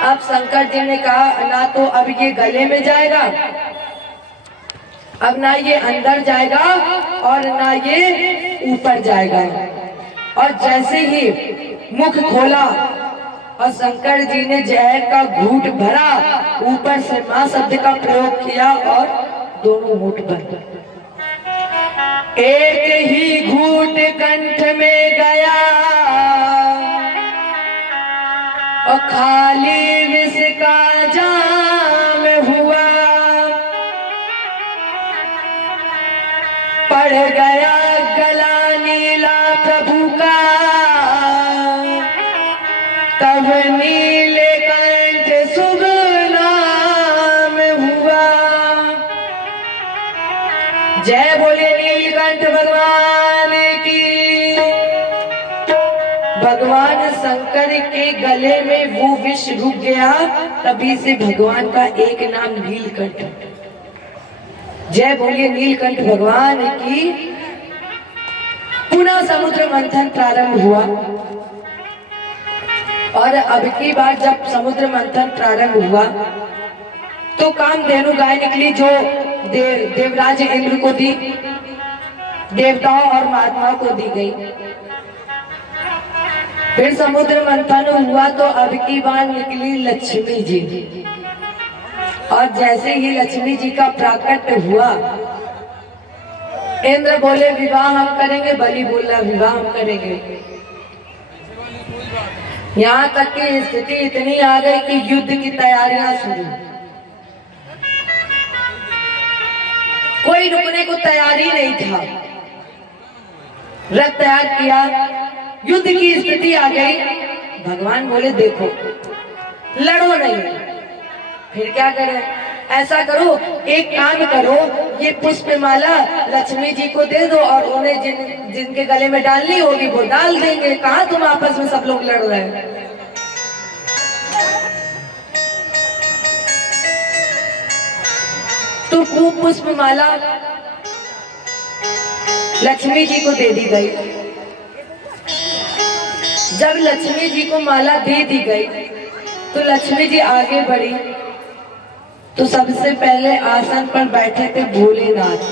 अब शंकर जी ने कहा ना तो अब ये गले में जाएगा, अब ना ये अंदर जाएगा और ना ये ऊपर जाएगा। और जैसे ही मुख खोला और शंकर जी ने जहर का घूंट भरा, ऊपर से मां शब्द का प्रयोग किया और दोनों होठ बंद। एक ही घूंट कंठ में गया और खाली विष का जाम हुआ, पड़ गया गला नीला प्रभु का, तब नीलकंठ शुभ नाम हुआ। जय बोले नीलकंठ भगवान की। भगवान शंकर के गले में वो विष रुक गया, तभी से भगवान का एक नाम नीलकंठ। जय बोलिए नीलकंठ भगवान की। पुनः समुद्र मंथन प्रारंभ हुआ और अब की बार जब समुद्र मंथन प्रारंभ हुआ तो कामधेनु गाय निकली जो देवराज इंद्र को दी, देवताओं और महात्माओं को दी गई। फिर समुद्र मंथन हुआ तो अब की बार निकली लक्ष्मी जी, और जैसे ही लक्ष्मी जी का प्राकट हुआ, इंद्र बोले विवाह हम करेंगे, बलि बोला विवाह हम करेंगे। यहाँ तक की स्थिति इतनी आ गई कि युद्ध की तैयारियां शुरू। कोई रुकने को तैयार ही नहीं था। रथ तैयार किया, युद्ध की स्थिति आ गई। भगवान बोले देखो लड़ो नहीं, फिर क्या करें? ऐसा करो, एक काम करो, ये पुष्प माला लक्ष्मी जी को दे दो और उन्हें जिनके गले में डालनी होगी वो डाल देंगे। कहाँ तुम आपस में सब लोग लड़ रहे हैं? तो वो पुष्प माला लक्ष्मी जी को दे दी गई। जब लक्ष्मी जी को माला दे दी गई तो लक्ष्मी जी आगे बढ़ी तो सबसे पहले आसन पर बैठे थे भोलेनाथ।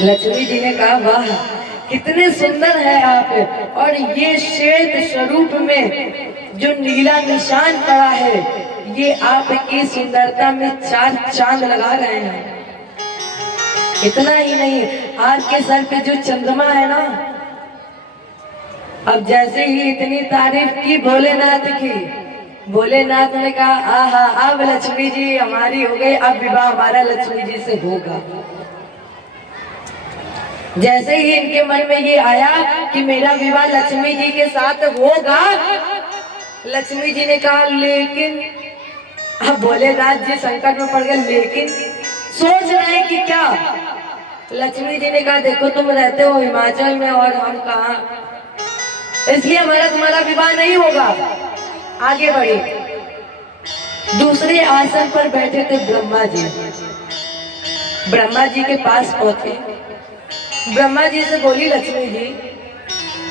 लक्ष्मी जी ने कहा वाह कितने सुंदर है आप, और ये श्वेत स्वरूप में जो नीला निशान पड़ा है ये आपकी सुंदरता में 4 चांद लगा रहे हैं। इतना ही नहीं, आपके सर पे जो चंद्रमा है ना, अब जैसे ही इतनी तारीफ की भोलेनाथ की, भोलेनाथ ने कहा आहा अब लक्ष्मी जी हमारी हो गई, अब विवाह हमारा लक्ष्मी जी से होगा। जैसे ही इनके मन में ये आया कि मेरा विवाह लक्ष्मी जी के साथ होगा, लक्ष्मी जी ने कहा लेकिन, अब भोलेनाथ जी संकट में पड़ गए, लेकिन सोच रहे हैं कि क्या? लक्ष्मी जी ने कहा देखो तुम रहते हो हिमाचल में और हम कहाँ, इसलिए हमारा तुम्हारा विवाह नहीं होगा। आगे बढ़े, दूसरे आसन पर बैठे थे ब्रह्मा जी। ब्रह्मा जी के पास पहुंचे, ब्रह्मा जी से बोली लक्ष्मी जी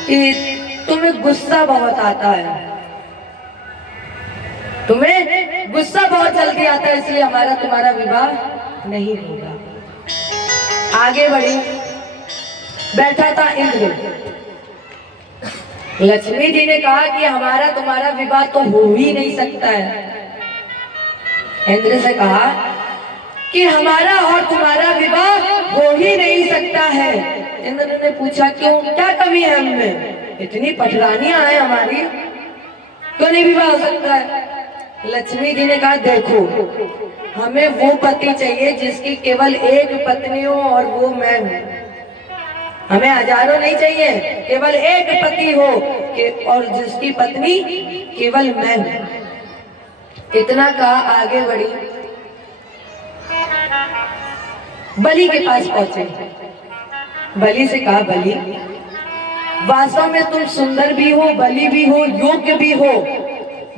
कि तुम्हें गुस्सा बहुत आता है, तुम्हें गुस्सा बहुत जल्दी आता है, इसलिए हमारा तुम्हारा विवाह नहीं होगा। आगे बढ़ी, बैठा था इंद्र। लक्ष्मी जी ने कहा कि हमारा तुम्हारा विवाह तो हो ही नहीं सकता है। इंद्र से कहा कि हमारा और तुम्हारा विवाह हो ही नहीं सकता है। इंद्र ने पूछा क्यों, क्या कमी है हमें? इतनी पटरानियां हैं हमारी, क्यों नहीं विवाह हो सकता है? लक्ष्मी जी ने कहा देखो हमें वो पति चाहिए जिसकी केवल एक पत्नी हो और वो मैं हूँ। हमें हजारों नहीं चाहिए, केवल एक पति हो और जिसकी पत्नी केवल मैं हूँ। इतना कहा, आगे बढ़ी, बलि के पास पहुंचे। बलि से कहा बलि वास्तव में तुम सुंदर भी हो, बलि भी हो, योग्य भी हो,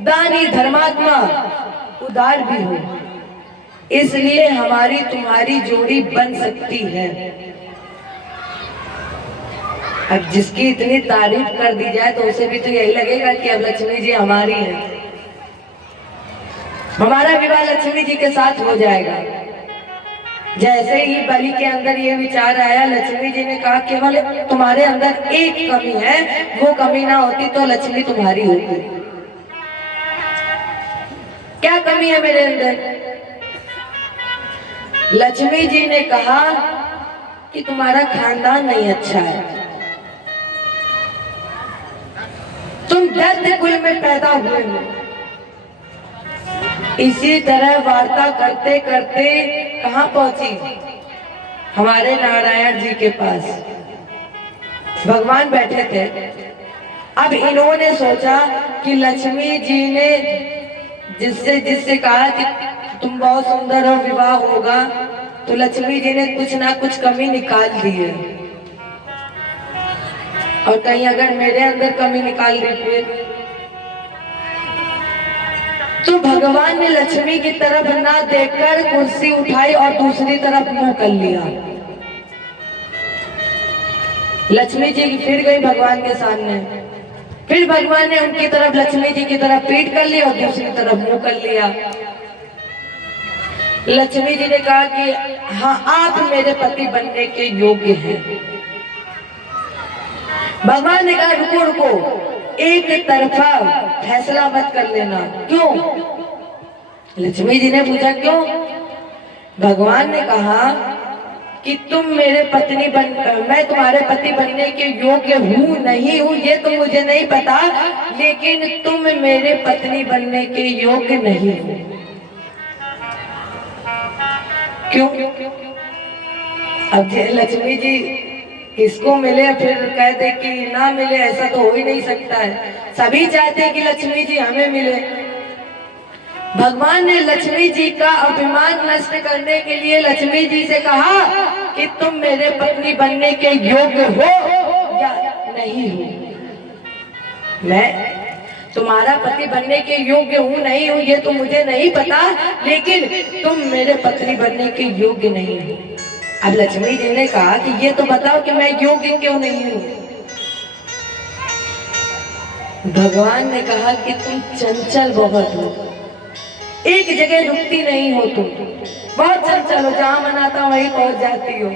दानी, धर्मात्मा, उदार भी हो, इसलिए हमारी तुम्हारी जोड़ी बन सकती है। अब जिसकी इतनी तारीफ कर दी जाए तो उसे भी तो यही लगेगा कि अब लक्ष्मी जी हमारी है, हमारा विवाह लक्ष्मी जी के साथ हो जाएगा। जैसे ही बलि के अंदर ये विचार आया, लक्ष्मी जी ने कहा केवल तुम्हारे अंदर एक कमी है, वो कमी ना होती तो लक्ष्मी तुम्हारी होती। क्या कमी है मेरे अंदर? लक्ष्मी जी ने कहा कि तुम्हारा खानदान नहीं अच्छा है, तुम दैत्य कुल में पैदा हुए हो। इसी तरह वार्ता करते करते कहाँ पहुंची? हमारे नारायण जी के पास भगवान बैठे थे। अब इन्होंने सोचा कि लक्ष्मी जी ने जिससे जिससे कहा कि तुम बहुत सुंदर हो, विवाह होगा, तो लक्ष्मी जी ने कुछ ना कुछ कमी निकाल दी है। और कहीं अगर मेरे अंदर कमी निकाल दी फिर, तो भगवान ने लक्ष्मी की तरफ ना देखकर कुर्सी उठाई और दूसरी तरफ मुंह कर लिया। लक्ष्मी जी फिर गई भगवान के सामने, फिर भगवान ने उनकी तरफ, लक्ष्मी जी की तरफ पीठ कर ली और दूसरी तरफ मुंह कर लिया। लक्ष्मी जी ने कहा कि हाँ, आप मेरे पति बनने के योग्य हैं। भगवान ने कहा रुको रुको, एक तरफा फैसला मत कर लेना। क्यों? लक्ष्मी जी ने पूछा क्यों? भगवान ने कहा कि तुम मेरे पत्नी मैं तुम्हारे पति बनने के योग्य हूँ नहीं हूँ ये तो मुझे नहीं पता, लेकिन तुम मेरे पत्नी बनने के योग्य नहीं हो। क्यों? अब लक्ष्मी जी किसको मिले फिर कह दे कि ना मिले, ऐसा तो हो ही नहीं सकता है। सभी चाहते हैं कि लक्ष्मी जी हमें मिले। भगवान ने लक्ष्मी जी का अभिमान नष्ट करने के लिए लक्ष्मी जी से कहा कि तुम मेरे पत्नी बनने के योग्य हो या नहीं हो। मैं तुम्हारा पति बनने के योग्य हूँ नहीं हूँ ये तो मुझे नहीं पता, लेकिन तुम मेरे पत्नी बनने के योग्य नहीं हो। अब लक्ष्मी जी ने कहा कि ये तो बताओ कि मैं योग्य क्यों नहीं हूँ। भगवान ने कहा कि तुम चंचल बहुत हो, एक जगह रुकती नहीं हो, तुम बहुत चंचल हो, जहां मन आता वहीं पहुंच जाती हो।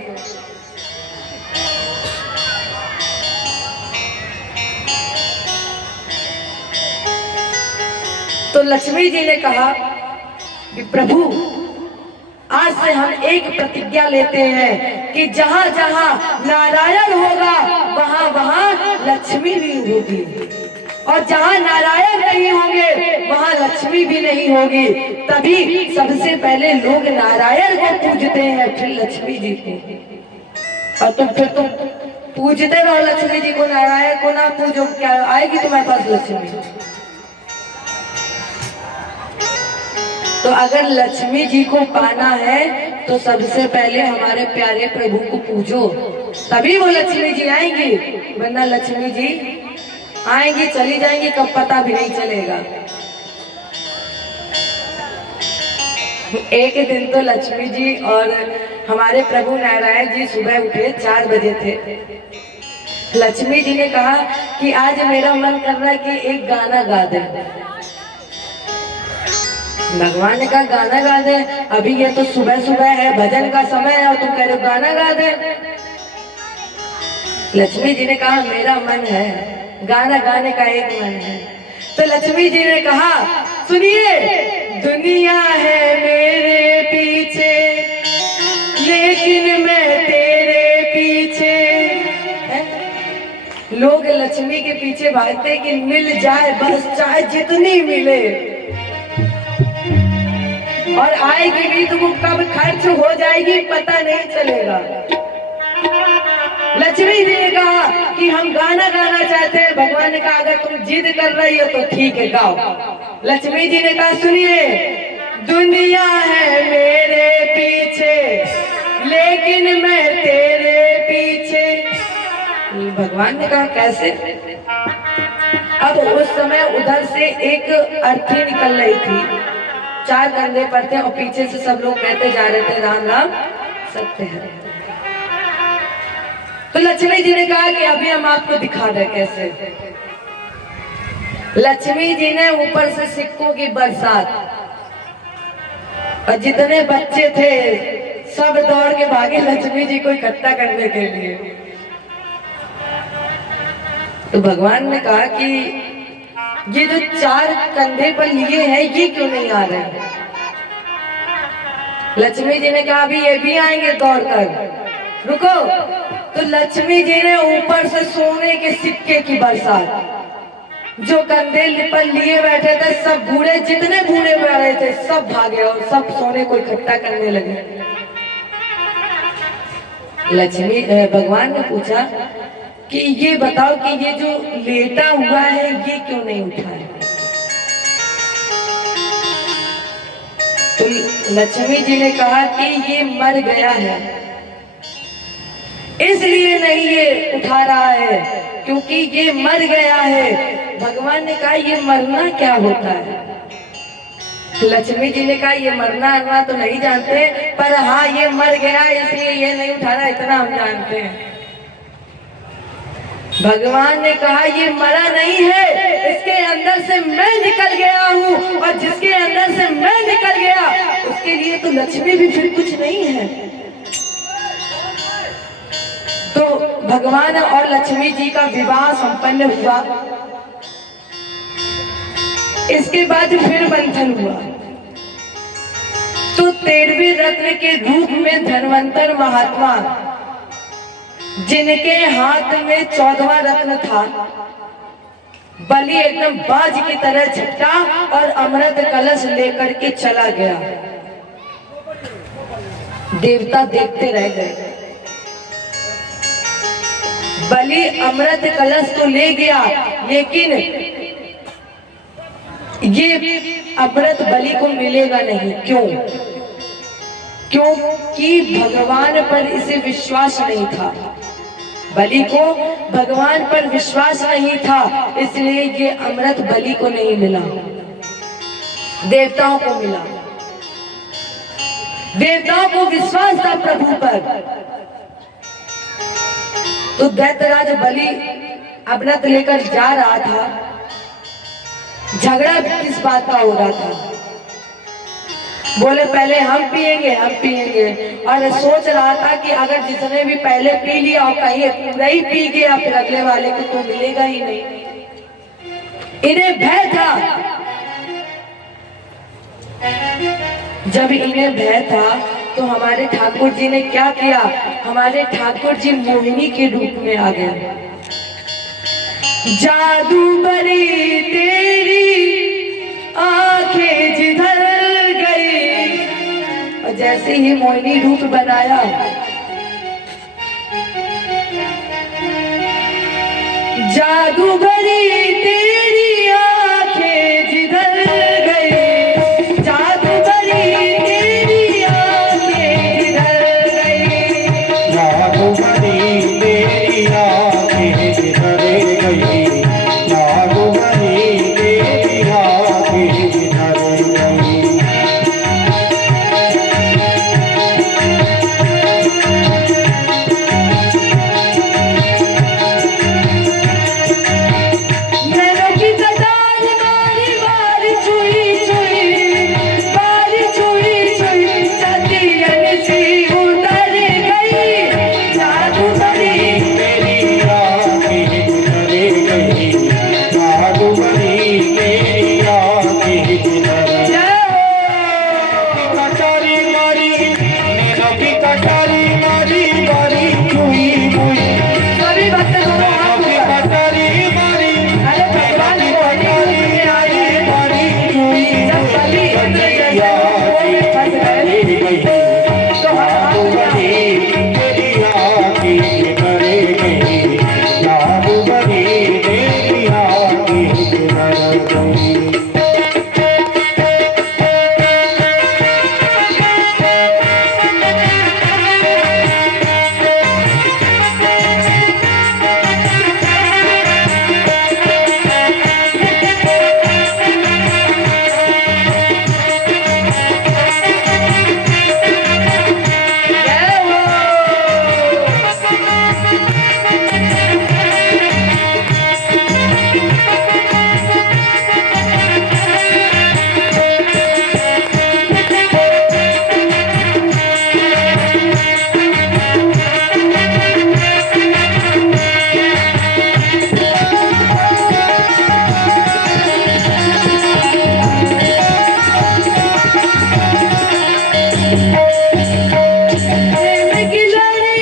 तो लक्ष्मी जी ने कहा कि प्रभु आज से हम एक प्रतिज्ञा लेते हैं कि जहां जहां नारायण होगा वहां वहां लक्ष्मी भी होगी, और जहां नारायण नहीं होंगे वहां लक्ष्मी भी नहीं होगी। तभी सबसे पहले लोग नारायण को पूजते हैं, फिर लक्ष्मी जी को। और तुम पूजते रहो लक्ष्मी जी को, नारायण को ना पूजो, क्या आएगी तुम्हारे पास लक्ष्मी? तो अगर लक्ष्मी जी को पाना है तो सबसे पहले हमारे प्यारे प्रभु को पूजो, तभी वो लक्ष्मी जी आएंगी। वरना लक्ष्मी जी आएंगी चली जाएंगी, कब पता भी नहीं चलेगा। एक दिन तो लक्ष्मी जी और हमारे प्रभु नारायण जी सुबह उठे, 4 बजे थे। लक्ष्मी जी ने कहा कि आज मेरा मन कर रहा है कि एक गाना गा दे। भगवान ने कहा गाना गा दे, अभी ये तो सुबह सुबह है, भजन का समय है, और तुम कह रहे हो गाना गा दे। लक्ष्मी जी ने कहा मेरा मन है, गाना गाने का एक मन है। तो लक्ष्मी जी ने कहा सुनिए, दुनिया है मेरे पीछे लेकिन मैं तेरे पीछे। लोग लक्ष्मी के पीछे भागते कि मिल जाए बस, चाहे जितनी मिले, और आएगी भी तो कब खर्च हो जाएगी पता नहीं चलेगा। लक्ष्मी जी ने कहा कि हम गाना गाना चाहते हैं। भगवान ने कहा अगर तुम जिद कर रही हो तो ठीक है गाओ। लक्ष्मी जी ने कहा सुनिए, दुनिया है मेरे पीछे लेकिन मैं तेरे पीछे। भगवान ने कहा कैसे? अब उस समय उधर से एक अर्थी निकल रही थी, 4 कंधे पर थे और पीछे से सब लोग कहते जा रहे थे राम राम सत्य है। तो लक्ष्मी जी ने कहा कि अभी हम आपको दिखा रहे कैसे। लक्ष्मी जी ने ऊपर से सिक्कों की बरसात, और जितने बच्चे थे सब दौड़ के भागे लक्ष्मी जी को इकट्ठा करने के लिए। तो भगवान ने कहा कि ये जो 4 कंधे पर लिए हैं ये क्यों नहीं आ रहे? लक्ष्मी जी ने कहा अभी ये भी आएंगे दौड़कर। रुको। तो लक्ष्मी जी ने ऊपर से सोने के सिक्के की बरसात, जो कंधे पर लिए बैठे थे सब बूढ़े, जितने बूढ़े बैठे थे सब भागे और सब सोने को इकट्ठा करने लगे। लक्ष्मी भगवान ने पूछा कि ये बताओ कि ये जो लेटा हुआ है ये क्यों नहीं उठा है? तो लक्ष्मी जी ने कहा कि ये मर गया है, इसलिए नहीं ये उठा रहा है, क्योंकि ये मर गया है। भगवान ने कहा ये मरना क्या होता है? लक्ष्मी जी ने कहा ये मरना तो नहीं जानते, पर हाँ ये मर गया इसलिए ये नहीं उठा रहा, इतना हम जानते हैं। भगवान ने कहा ये मरा नहीं है, इसके अंदर से मैं निकल गया हूँ, और जिसके अंदर से मैं निकल गया उसके लिए तो लक्ष्मी भी फिर कुछ नहीं है। तो भगवान और लक्ष्मी जी का विवाह संपन्न हुआ। इसके बाद फिर बंधन हुआ। तो 13वें रत्न के रूप में धन्वंतर महात्मा, जिनके हाथ में 14वां रत्न था, बलि एकदम बाज की तरह झपटा और अमृत कलश लेकर के चला गया। देवता देखते रह गए। बलि अमृत कलश तो ले गया, लेकिन ये अमृत बलि को मिलेगा नहीं। क्यों? क्योंकि भगवान पर इसे विश्वास नहीं था। बलि को भगवान पर विश्वास नहीं था, इसलिए ये अमृत बलि को नहीं मिला, देवताओं को मिला। देवताओं को विश्वास था प्रभु पर। तो दैत्यराज बलि अमृत लेकर जा रहा था। झगड़ा किस बात का हो रहा था? बोले पहले हम पिएंगे, और सोच रहा था कि अगर जिसने भी पहले पी लिया और कहीं पूरा ही पी गया फिर अगले वाले को तो मिलेगा ही नहीं। इन्हें भय था। जब इन्हें भय था तो हमारे ठाकुर जी ने क्या किया? हमारे ठाकुर जी मोहिनी के रूप में आ गए। जादूगरी तेरी आंखें जिधर गई, और जैसे ही मोहिनी रूप बनाया, जादूगरी तेरी आंखें जिधर गई, जादूगरी तेरी आंखें जिधर गई, जादूगरी तेरी आंखें जिधर गई, जादूगरी तेरी आंखें जिधर गई। नैनों की कटार मारी बारी छुई छुई, बारी छुई छुई, चांदी सी उतर गई, जादूगरी तेरी आंखें जिधर गई, जादूगरी तेरी आंखें जिधर गई। कटारी मारी, नैनों की कटारी मारी, बारी छुई छुई, सभी भक्त दोनों हाथ नैनों की ऊपर। कटारी मारी, अरे भगवान नैनों की को कटारी मारी, बारी छुई जब बलि इंद्र तेरी जैसे लोगों में फंस गए, गई, तो हम हाथ जादूगरी तेरी आंखें जिधर गई, जादूगरी तेरी आंखें जिधर गई। जय हो। प्रेम की लड़ी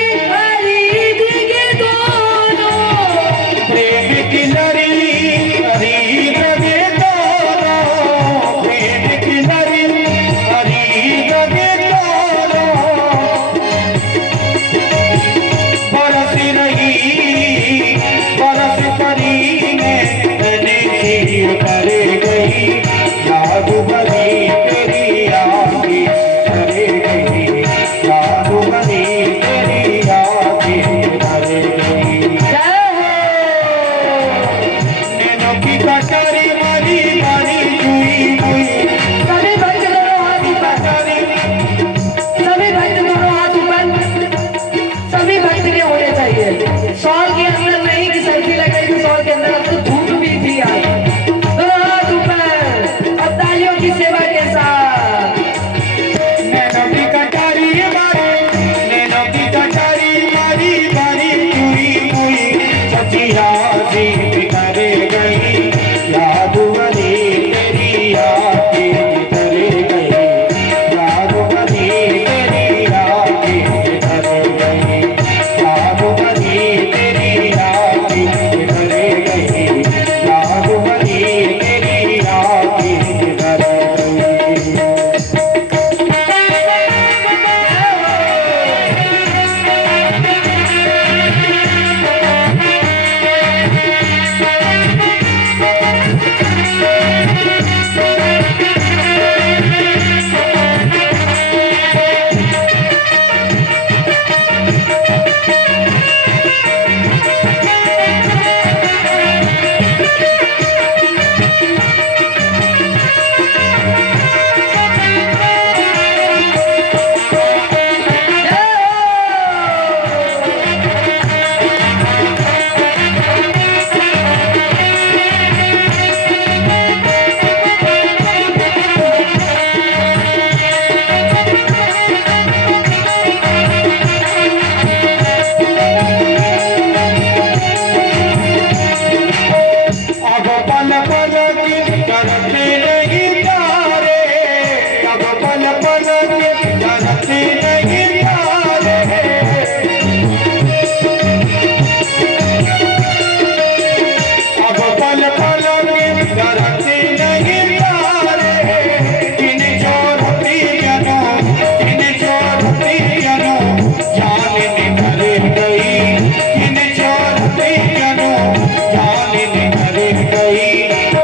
पालो के धरती नहीं तारे अब पल पल के धरती नहीं तारे इन चोरती जनो जान निकल गई इन चोरती जनो जान निकल गई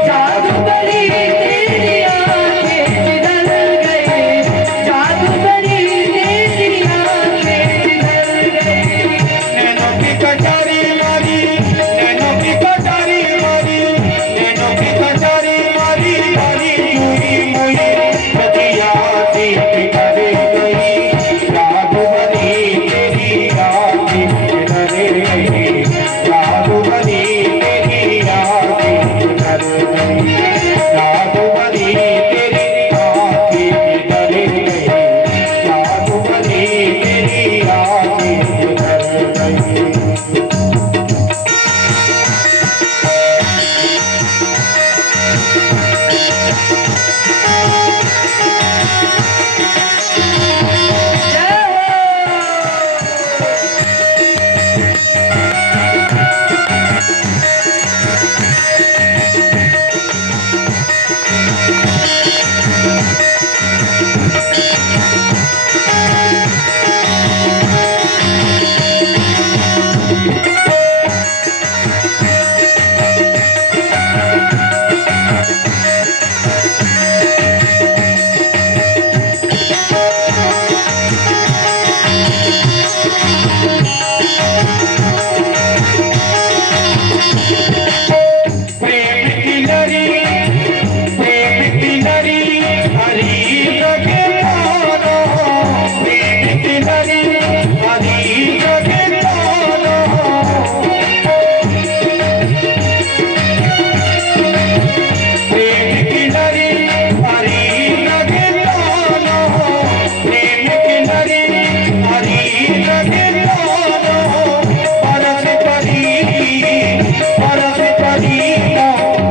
जादूगरी तेरी आंखें जिधर गई, जादूगरी तेरी आंखें जिधर गई। नैनों की कटारी मारी नैनों की कटारी मारी नैनों की कटारी मारी मारी चूड़ी मुई सदिया सी बिखर गई जादूगरी तेरी आंखें जिधर गई जादूगरी तेरी आंखें जिधर गई जादूगरी तेरी आंखें जिधर गई जादूगरी तेरी आंखें जिधर गई प्रेम की लड़ी हरी जगे पालो प्रेम की लड़ी हरी जगे पालो प्रेम की लड़ी हरी जगे पालो प्रेम की लड़ी हरी जगे पालो परस परी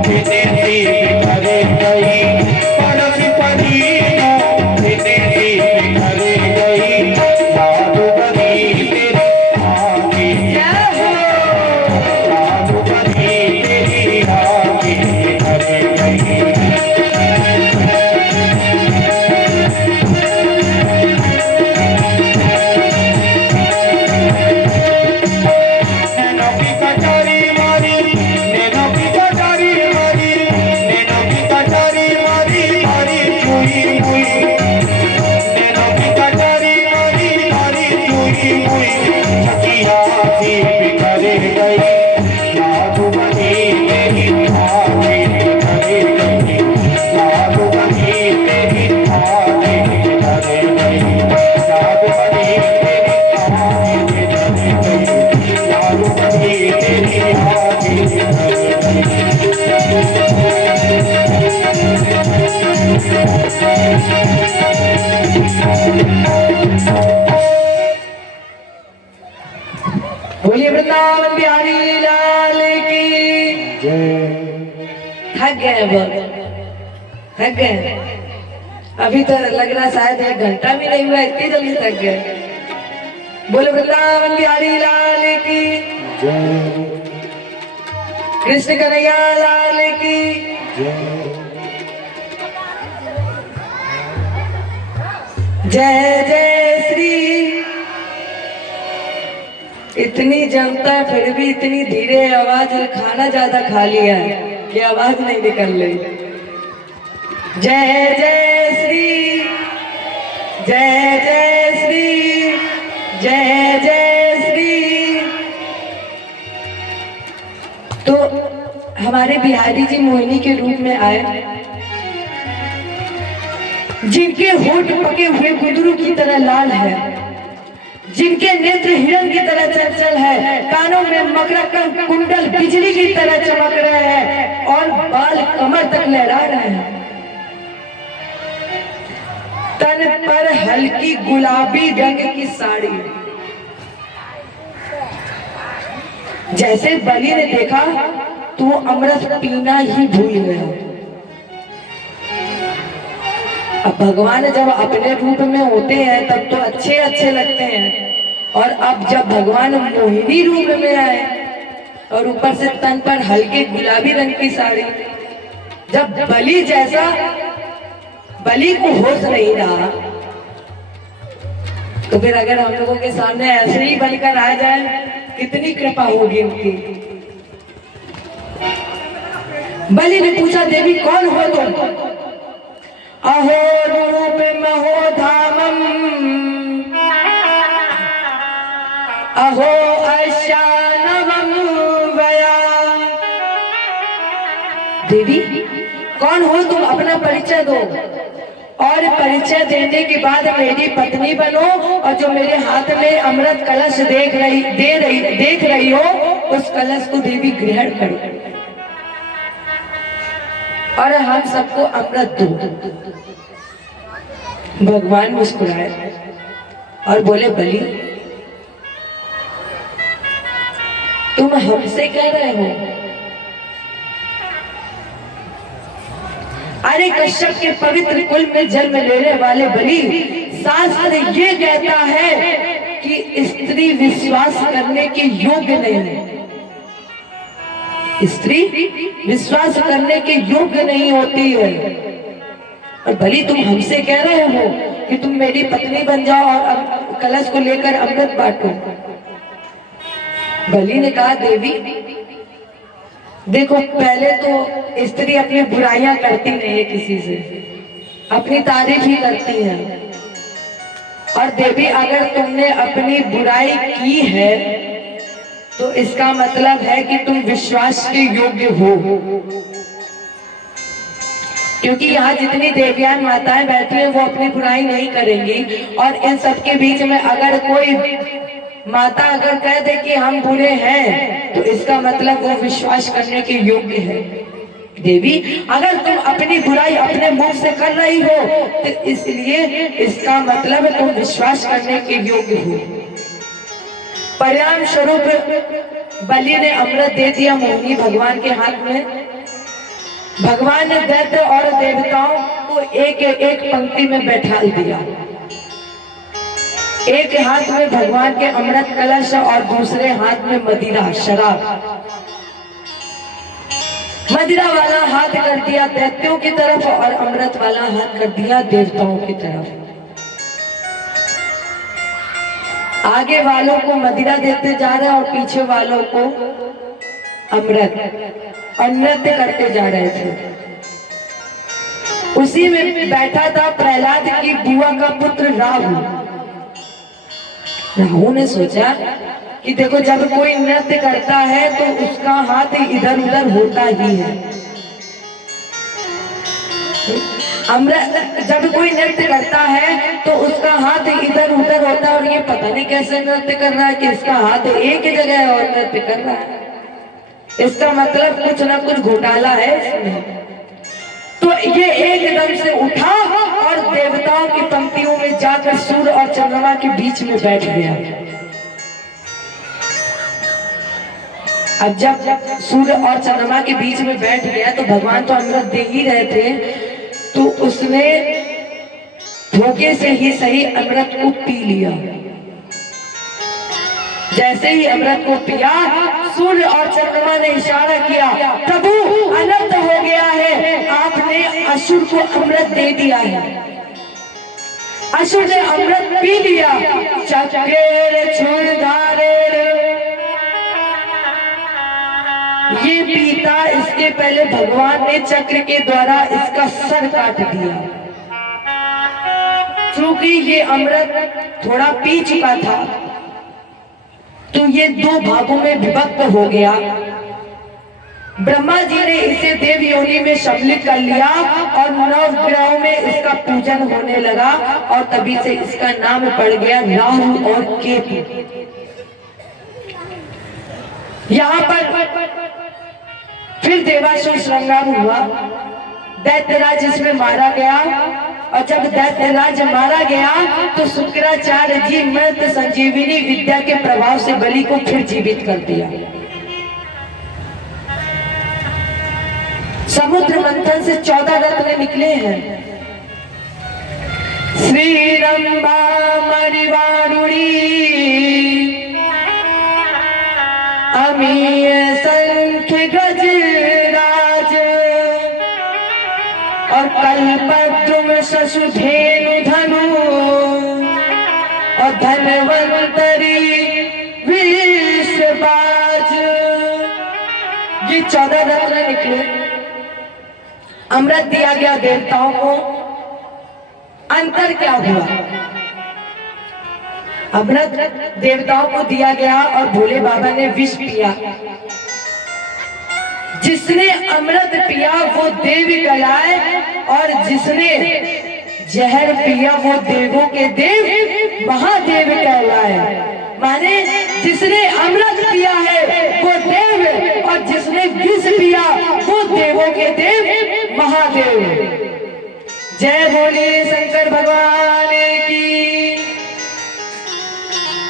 विदेशी बिखर गई परस परीनो विदेशी बिखर गई जादूगरी तेरी आंखें जादूगरी तेरी आंखें बिखर गई नैनों की कटारी मारी नैनों की कटारी मारी नैनों की कटारी मारी मारी चूड़ी मुई नैनों की कटारी मारी मारी चूड़ी मुई सखिया सी बिखर गई जादूगरी तेरी आंखें बिखर गई जादूगरी तेरी आंखें बिखर गई जादूगरी तेरी आंखें बिखर गई जादूगरी तेरी आंखें बिखर बोलिए वृंदावन बिहारी लाल की। थक गए बहुत, थक गए। अभी तो लग रहा शायद 1 घंटा भी नहीं हुआ, इतनी जल्दी थक गए। बोले वृंदावन बिहारी लाल की, कृष्ण कन्हैया लाल की। जय जय श्री। इतनी जनता फिर भी इतनी धीरे आवाज, खाना ज्यादा खा लिया है कि आवाज नहीं निकल रही। जय जय श्री, जय जय श्री, जय जय श्री। तो हमारे बिहारी जी मोहिनी के रूप में आए, जिनके होठ पके हुए गुंदरू की तरह लाल है, जिनके नेत्र हिरण की तरह चंचल है, कानों में मकरा कुंडल बिजली की तरह चमक रहे हैं और बाल कमर तक लहरा रहे हैं। तन पर हल्की गुलाबी रंग की साड़ी। जैसे बलि ने देखा तो वो अमृत पीना ही भूल गया। अब भगवान जब अपने रूप में होते हैं तब तो अच्छे अच्छे लगते हैं, और अब जब भगवान मोहिनी रूप में आए और ऊपर से तन पर हल्के गुलाबी रंग की साड़ी, जब बलि जैसा, बलि को होश नहीं रहा, तो फिर अगर हम लोगों के सामने ऐसे ही बनकर आ जाए, कितनी कृपा होगी उनकी। बलि ने पूछा, देवी कौन हो तुम? अहो रूप महो धामम, अहो अशानवम वया। देवी कौन हो तुम, अपना परिचय दो, और परिचय देने के बाद मेरी पत्नी बनो, और जो मेरे हाथ में अमृत कलश देख रही हो, उस कलश को देवी ग्रहण करो और हम सबको अमृत दो। भगवान मुस्कुराए और बोले, बलि तुम हमसे कह रहे हो? अरे कश्यप के पवित्र कुल में जन्म लेने वाले बलि, शास्त्र ये कहता है कि स्त्री विश्वास करने के योग्य नहीं है, स्त्री विश्वास करने के योग्य नहीं होती है। और बलि तुम हमसे कह रहे हो कि तुम मेरी पत्नी बन जाओ और कलश को लेकर अमृत बांटो। बलि ने कहा, देवी देखो, पहले तो स्त्री अपनी बुराइयां करती नहीं है, किसी से अपनी तारीफ ही करती है, और देवी अगर तुमने अपनी बुराई की है तो इसका मतलब है कि तुम विश्वास के योग्य हो, क्योंकि यहाँ जितनी देवियान माताएं बैठी हैं वो अपनी बुराई नहीं करेंगी, और इन सब के बीच में अगर कोई माता अगर कह दे कि हम बुरे हैं तो इसका मतलब वो विश्वास करने के योग्य है। देवी अगर तुम अपनी बुराई अपने मुंह से कर रही हो तो इसलिए इसका मतलब तुम विश्वास करने के योग्य हो। परिणाम स्वरूप बलि ने अमृत दे दिया मोहिनी भगवान के हाथ में। भगवान ने दैत्य और देवताओं को एक एक पंक्ति में बैठा दिया। एक हाथ में भगवान के अमृत कलश और दूसरे हाथ में मदिरा शराब। मदिरा वाला हाथ कर दिया दैत्यों की तरफ और अमृत वाला हाथ कर दिया देवताओं की तरफ। आगे वालों को मदिरा देते जा रहे और पीछे वालों को अमृत, और नृत्य करते जा रहे थे। उसी में बैठा था प्रहलाद की बुआ का पुत्र राहु। राहु ने सोचा कि देखो जब कोई नृत्य करता है तो उसका हाथ इधर उधर होता ही है। अमृत जब कोई नृत्य करता है तो उसका हाथ इधर उधर होता है, और ये पता नहीं कैसे नृत्य कर रहा है कि इसका हाथ एक ही जगह है और नृत्य कर रहा है। इसका मतलब कुछ ना कुछ घोटाला है इसमें। तो ये एकदम से उठा और देवताओं की पंक्तियों में जाकर सूर्य और चंद्रमा के बीच में बैठ गया। अब जब सूर्य और चंद्रमा के बीच में बैठ गया तो भगवान तो अमृत दे ही रहे थे, तो उसने धोखे से ही सही अमृत को पी लिया। जैसे ही अमृत को पिया, सूर्य और चंद्रमा ने इशारा किया, प्रभु अनर्थ हो गया है, आपने असुर को अमृत दे दिया है। असुर ने अमृत पी लिया। चक्रेर छुरधारेर, ये पीता, इसके पहले भगवान ने चक्र के द्वारा इसका सर काट दिया। क्योंकि ये अमृत थोड़ा पी चुका था तो ये दो भागों में विभक्त हो गया। ब्रह्मा जी ने इसे देव योनि में सम्मिलित कर लिया और 9 ग्रहों में इसका पूजन होने लगा, और तभी से इसका नाम पड़ गया राहु और केतु। यहाँ पर फिर देवासुर संग्राम हुआ, दैत्यराज इसमें मारा गया, और जब दैत्यराज मारा गया तो शुक्राचार्य जी मृत संजीविनी विद्या के प्रभाव से बलि को फिर जीवित कर दिया। समुद्र मंथन से 14 रत्न निकले हैं, श्रीरंबा मरिवारुणी अमीय संख्य गजराज और कल्पद्रुम शशुधेनु धनु और धनवंतरी विश्वबाज। ये 14 रत्न निकले। अमृत दिया गया देवताओं को। अंतर क्या हुआ? अमृत देवताओं को दिया गया और भोले बाबा ने विष पिया। जिसने अमृत पिया वो देव कहलाए और जिसने जहर पिया वो देवों के देव महादेव कहलाए। माने जिसने अमृत पिया है वो देव और जिसने विष पिया वो देवों के देव महादेव। जय बोले शंकर भगवान की।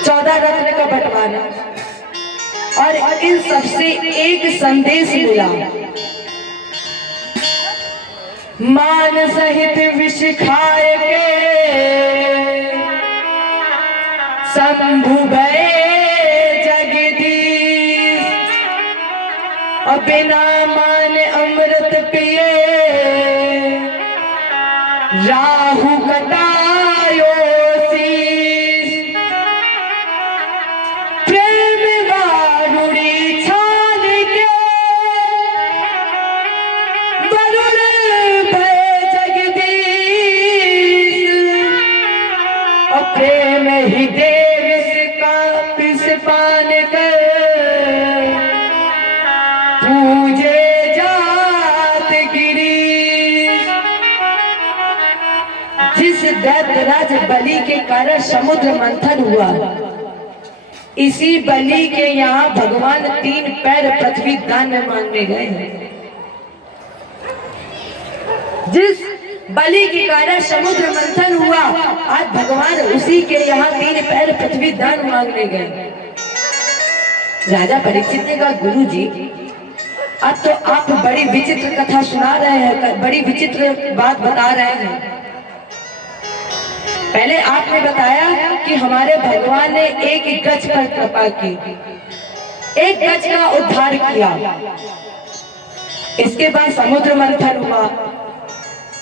14 रत्न का बंटवारा और इन सबसे एक संदेश मिला। मान सहित विष खाए के शंभु भये जगदीश और बिना मान अमृत पिए राहु कटायो शीश। प्रेम वारुणी छान के वरुण भय जगदीश और प्रेम ही देव का पिस पान कर पूजे जात गिरीश। जिस दैत्यराज बलि के कारण समुद्र मंथन हुआ, इसी बलि के यहाँ भगवान 3 पैर पृथ्वी दान में मांगने गए हैं। जिस बलि के कारण समुद्र मंथन हुआ, आज भगवान उसी के यहाँ 3 पैर पृथ्वी दान मांगने गए। राजा परीक्षित ने कहा, गुरु जी अब तो आप बड़ी विचित्र कथा सुना रहे हैं, बड़ी विचित्र बात बता रहे हैं। पहले आपने बताया कि हमारे भगवान ने एक गज पर कृपा की, एक गज का उद्धार किया। इसके बाद समुद्र मंथन हुआ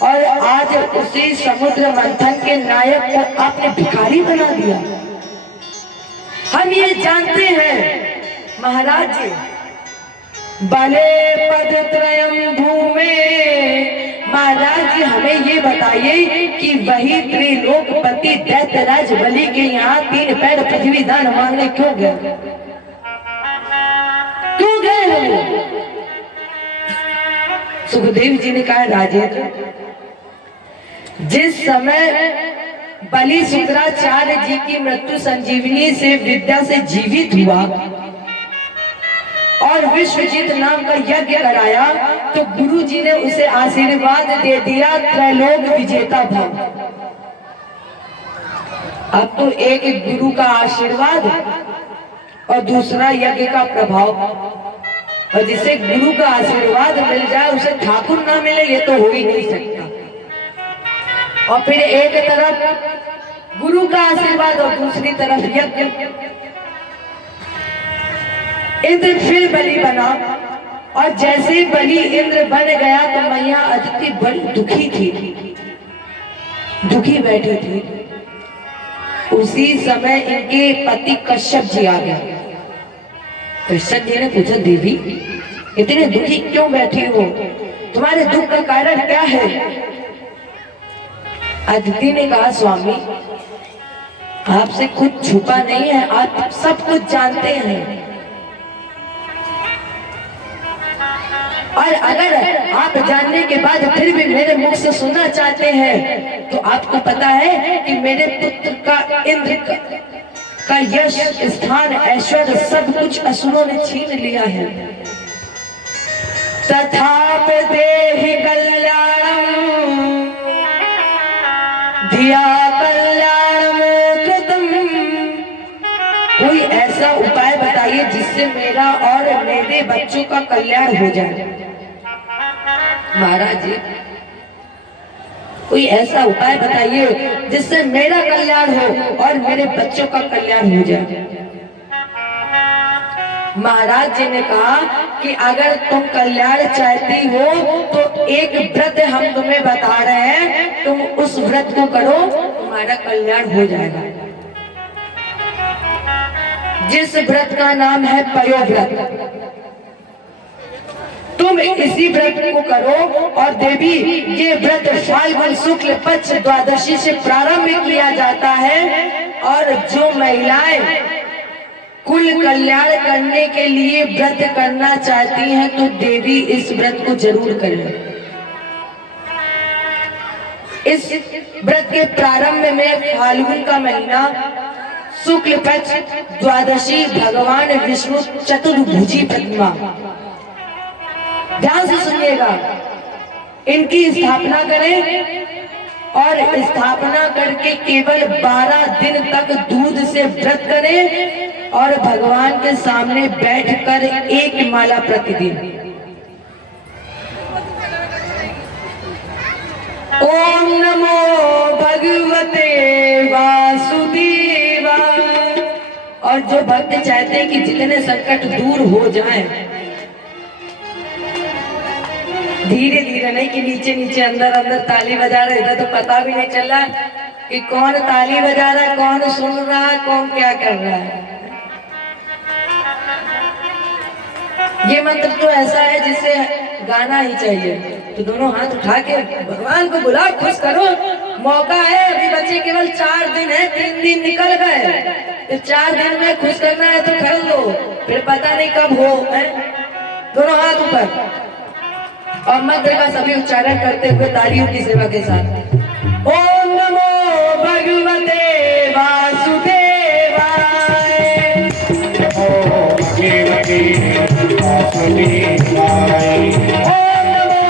और आज उसी समुद्र मंथन के नायक को आपने भिखारी बना दिया। हम ये जानते हैं महाराज जी, बले पद त्रयम भूमे। महाराज जी हमें ये बताइए कि वही त्रिलोकपति दैत्यराज बलि के यहाँ 3 पैर पृथ्वी दान मांगने क्यों गए? क्यों गए हैं? सुखदेव जी ने कहा, राजेंद्र जिस समय बलि शुक्राचार्य जी की मृत्यु संजीवनी से विद्या से जीवित हुआ और विश्वजीत नाम का यज्ञ कराया, तो गुरु जी ने उसे आशीर्वाद दे दिया त्रैलोक विजेता भव। अब तो एक गुरु का आशीर्वाद और दूसरा यज्ञ का प्रभाव, और जिसे गुरु का आशीर्वाद मिल जाए उसे ठाकुर ना मिले ये तो हो ही नहीं सकता। और फिर एक तरफ गुरु का आशीर्वाद और दूसरी तरफ यज्ञ। इंद्र फिर बलि बना और जैसे बलि इंद्र बन गया तो मैया अदिति बड़ी दुखी थी, दुखी बैठी थी। उसी समय इनके पति कश्यप जी आ गए। कश्यप जी ने पूछा, देवी इतने दुखी क्यों बैठी हो, तुम्हारे दुख का कारण क्या है? अदिति ने कहा, स्वामी आपसे कुछ छुपा नहीं है, आप सब कुछ जानते हैं। और अगर आप जानने के बाद फिर भी मेरे मुख से सुनना चाहते हैं तो आपको पता है कि मेरे पुत्र का इंद्र का यश स्थान ऐश्वर्य सब कुछ असुरों ने छीन लिया है। तथापि देहि कल्याणम धिया कल्याणम कृतम। कोई ऐसा उपाय बताइए जिससे मेरा और मेरे बच्चों का कल्याण हो जाए। महाराज जी कोई ऐसा उपाय बताइए जिससे मेरा कल्याण हो और मेरे बच्चों का कल्याण हो जाए। महाराज जी ने कहा कि अगर तुम कल्याण चाहती हो तो एक व्रत हम तुम्हें बता रहे हैं, तुम उस व्रत को करो, तुम्हारा कल्याण हो जाएगा। जिस व्रत का नाम है पयोव्रत। तुम इसी व्रत को करो और देवी, ये व्रत फाल्गुन शुक्ल पक्ष द्वादशी से प्रारंभ किया जाता है और जो महिलाएं कुल कल्याण करने के लिए व्रत करना चाहती हैं तो देवी इस व्रत को जरूर करें। इस व्रत के प्रारंभ में फाल्गुन का महीना शुक्ल पक्ष द्वादशी भगवान विष्णु चतुर्भुजी प्रतिमा, ध्यान से सुनिएगा, इनकी स्थापना करें और स्थापना करके केवल 12 दिन तक दूध से व्रत करें और भगवान के सामने बैठकर एक माला प्रतिदिन ओम नमो भगवते वासुदेवाय। और जो भक्त चाहते हैं कि जितने संकट दूर हो जाएं, धीरे धीरे नहीं कि नीचे नीचे अंदर अंदर ताली बजा रहे थे तो पता भी नहीं चल रहा कि कौन ताली बजा रहा है, कौन सुन रहा है, कौन क्या कर रहा है। ये मंत्र तो ऐसा है जिसे गाना ही चाहिए। तो दोनों हाथ उठा के भगवान को बुलाओ, खुश करो, मौका है। अभी बच्चे केवल 4 दिन है, 3 दिन निकल गए, तो 4 दिन में खुश करना है तो कर लो, फिर पता नहीं कब हो। दोनों हाथ ऊपर और मंत्र का सभी उच्चारण करते हुए तालियों की सेवा के साथ ओम नमो भगवते वासुदेवाय। ओम भगवते वासुदेवाय। ओम नमो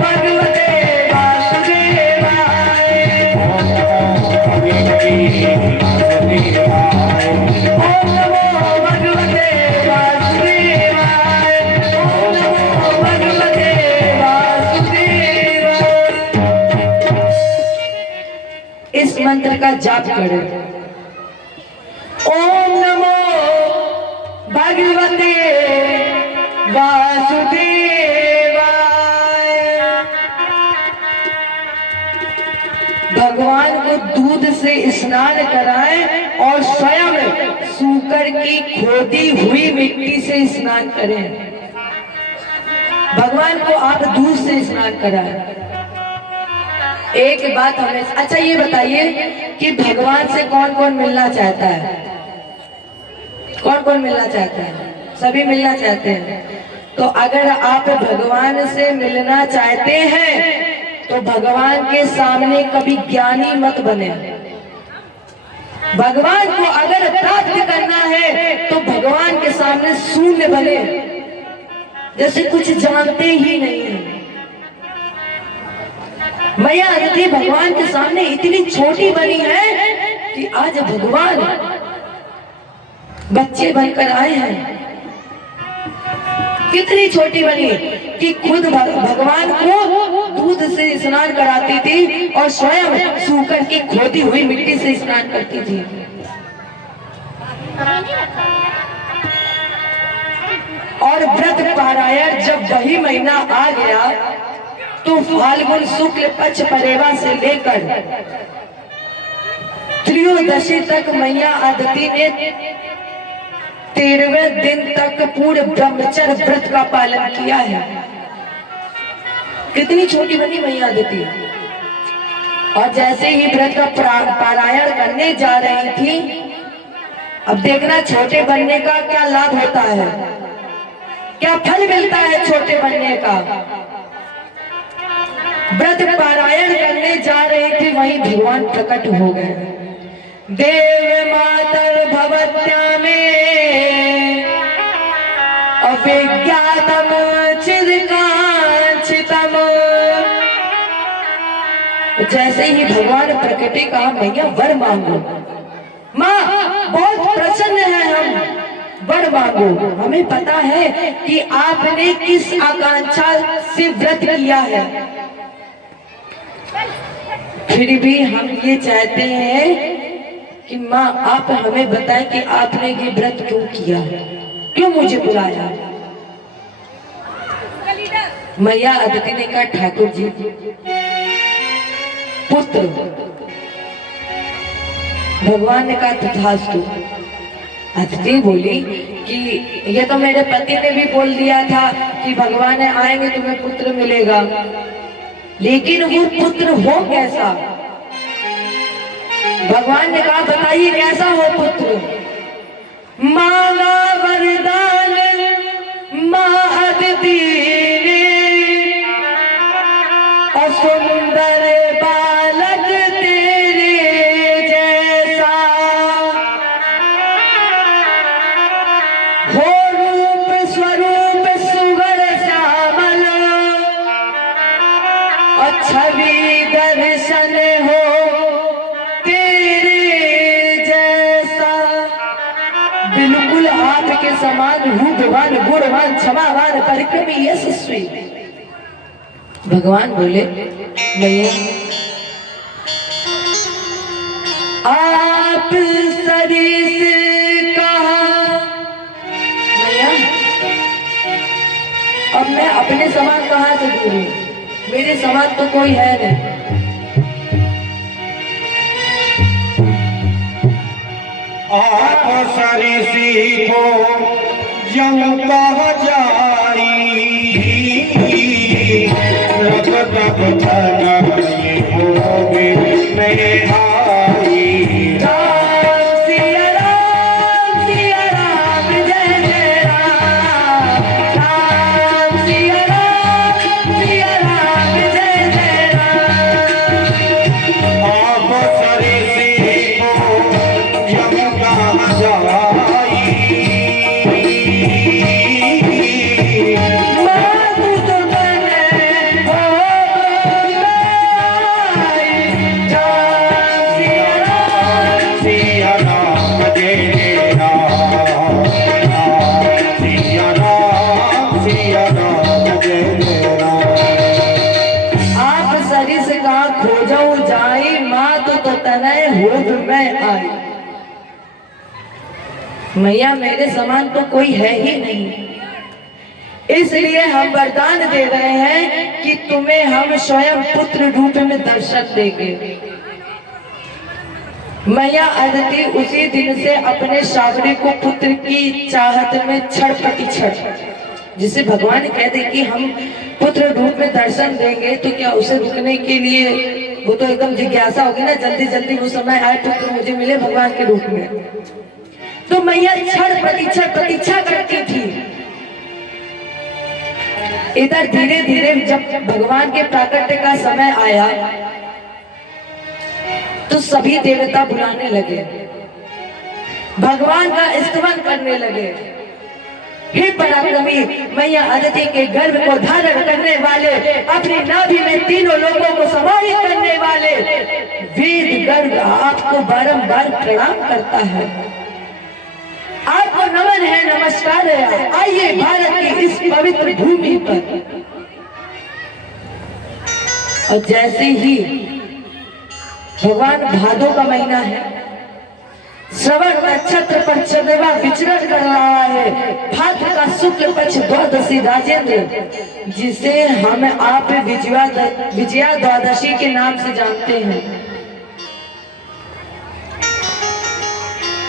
भगवते वासुदेवाय। ओम नमो भगवते वासुदेवाय। इस मंत्र का जाप करें। ओम नमो भगवते वासुदेवाय। भगवान को दूध से स्नान कराएं और स्वयं सूकर की खोदी हुई मिट्टी से स्नान करें। भगवान को आप दूध से स्नान कराएं। एक बात हमें अच्छा ये बताइए कि भगवान से कौन कौन मिलना चाहता है? कौन कौन मिलना चाहता है? सभी मिलना चाहते हैं। तो अगर आप भगवान से मिलना चाहते हैं तो भगवान के सामने कभी ज्ञानी मत बने। भगवान को अगर प्राप्त करना है तो भगवान के सामने शून्य बने, जैसे कुछ जानते ही नहीं है। मैया अदिति भगवान के सामने इतनी छोटी बनी है कि आज भगवान बच्चे बनकर आए हैं। कितनी छोटी बनी कि खुद भगवान को दूध से स्नान कराती थी और स्वयं सूकर की खोदी हुई मिट्टी से स्नान करती थी। और व्रत पारायण जब वही महीना आ गया तो फाल्गुन शुक्ल पक्ष परेवा से लेकर त्रयोदशी तक मैया अदिति ने 13वें दिन तक पूरे ब्रह्मचर्य व्रत का पालन किया है। कितनी छोटी बनी मैया अदिति। और जैसे ही व्रत का पारायण करने जा रही थी, अब देखना छोटे बनने का क्या लाभ होता है, क्या फल मिलता है छोटे बनने का। व्रत पारायण करने जा रही थी, वहीं भगवान प्रकट हो गए। देव मातर भवत्या में अविज्ञातम चिदकांक्षितम। जैसे ही भगवान प्रकटे कहा मैया वर मांगो। माँ बहुत प्रसन्न है, हम वर मांगो। हमें पता है कि आपने किस आकांक्षा से व्रत किया है, फिर भी हम ये चाहते हैं कि माँ आप हमें बताएं कि आपने ये व्रत क्यों किया है, क्यों मुझे बुलाया। मैया अदिति ने कहा ठाकुर जी पुत्र। भगवान ने कहा तथास्तु। अदिति बोली कि ये तो मेरे पति ने भी बोल दिया था कि भगवान आएंगे तुम्हें पुत्र मिलेगा, लेकिन वो पुत्र हो कैसा। भगवान ने कहा बताइए कैसा हो पुत्र। मांगा वरदान माँ अदिति ने, सुंदर बालक तेरे जैसा, हो रूप स्वरूप सुगर श्यामल, और छवि दर्शन हो बिल्कुल आपके समान रूपवान गुणवान क्षमावान परिक्रमी यशस्वी। भगवान बोले मैया आप सरिस कहा। मैया अब मैं अपने समान कहाँ से दूर हूँ, मेरे समान तो कोई है नहीं। आप सरिसी को जम कह जाई, रब तब तक होगे में आई। राम सिया राम जय जय राम, राम सिया राम जय जय राम। आप सरिसी को जम कह जाई, मैया मेरे समान तो कोई है ही नहीं, इसलिए हम वरदान दे रहे हैं कि तुम्हें हम स्वयं पुत्र रूप में दर्शन देंगे। मैया अदिति उसी दिन से अपने सावरी को पुत्र की चाहत में क्षण प्रति क्षण, जिसे भगवान कहते कि हम पुत्र रूप में दर्शन देंगे, तो क्या उसे रुकने के लिए वो तो एकदम जिज्ञासा होगी ना, जल्दी जल्दी वो समय आए पुत्र मुझे मिले भगवान के रूप में। तो मैया क्षण प्रतीक्षा प्रतीक्षा करती थी। इधर धीरे धीरे जब भगवान के प्राकट्य का समय आया तो सभी देवता बुलाने लगे, भगवान का स्तवन करने लगे। हे पराक्रमी मैया अदिति के गर्भ को धारण करने वाले, अपनी नाभि में तीनों लोगों को समाहित करने वाले, वेद गर्भ आपको बारंबार प्रणाम करता है, आपको नमन है, नमस्कार है। आइए भारत की इस पवित्र भूमि पर। और जैसे ही भगवान भादों का महीना है, श्रवण नक्षत्र पर चंद्रमा विचरण कर रहा है, भाद्र का शुक्ल पक्ष द्वादशी राजेंद्र, जिसे हम आप विजया द्वादशी के नाम से जानते हैं।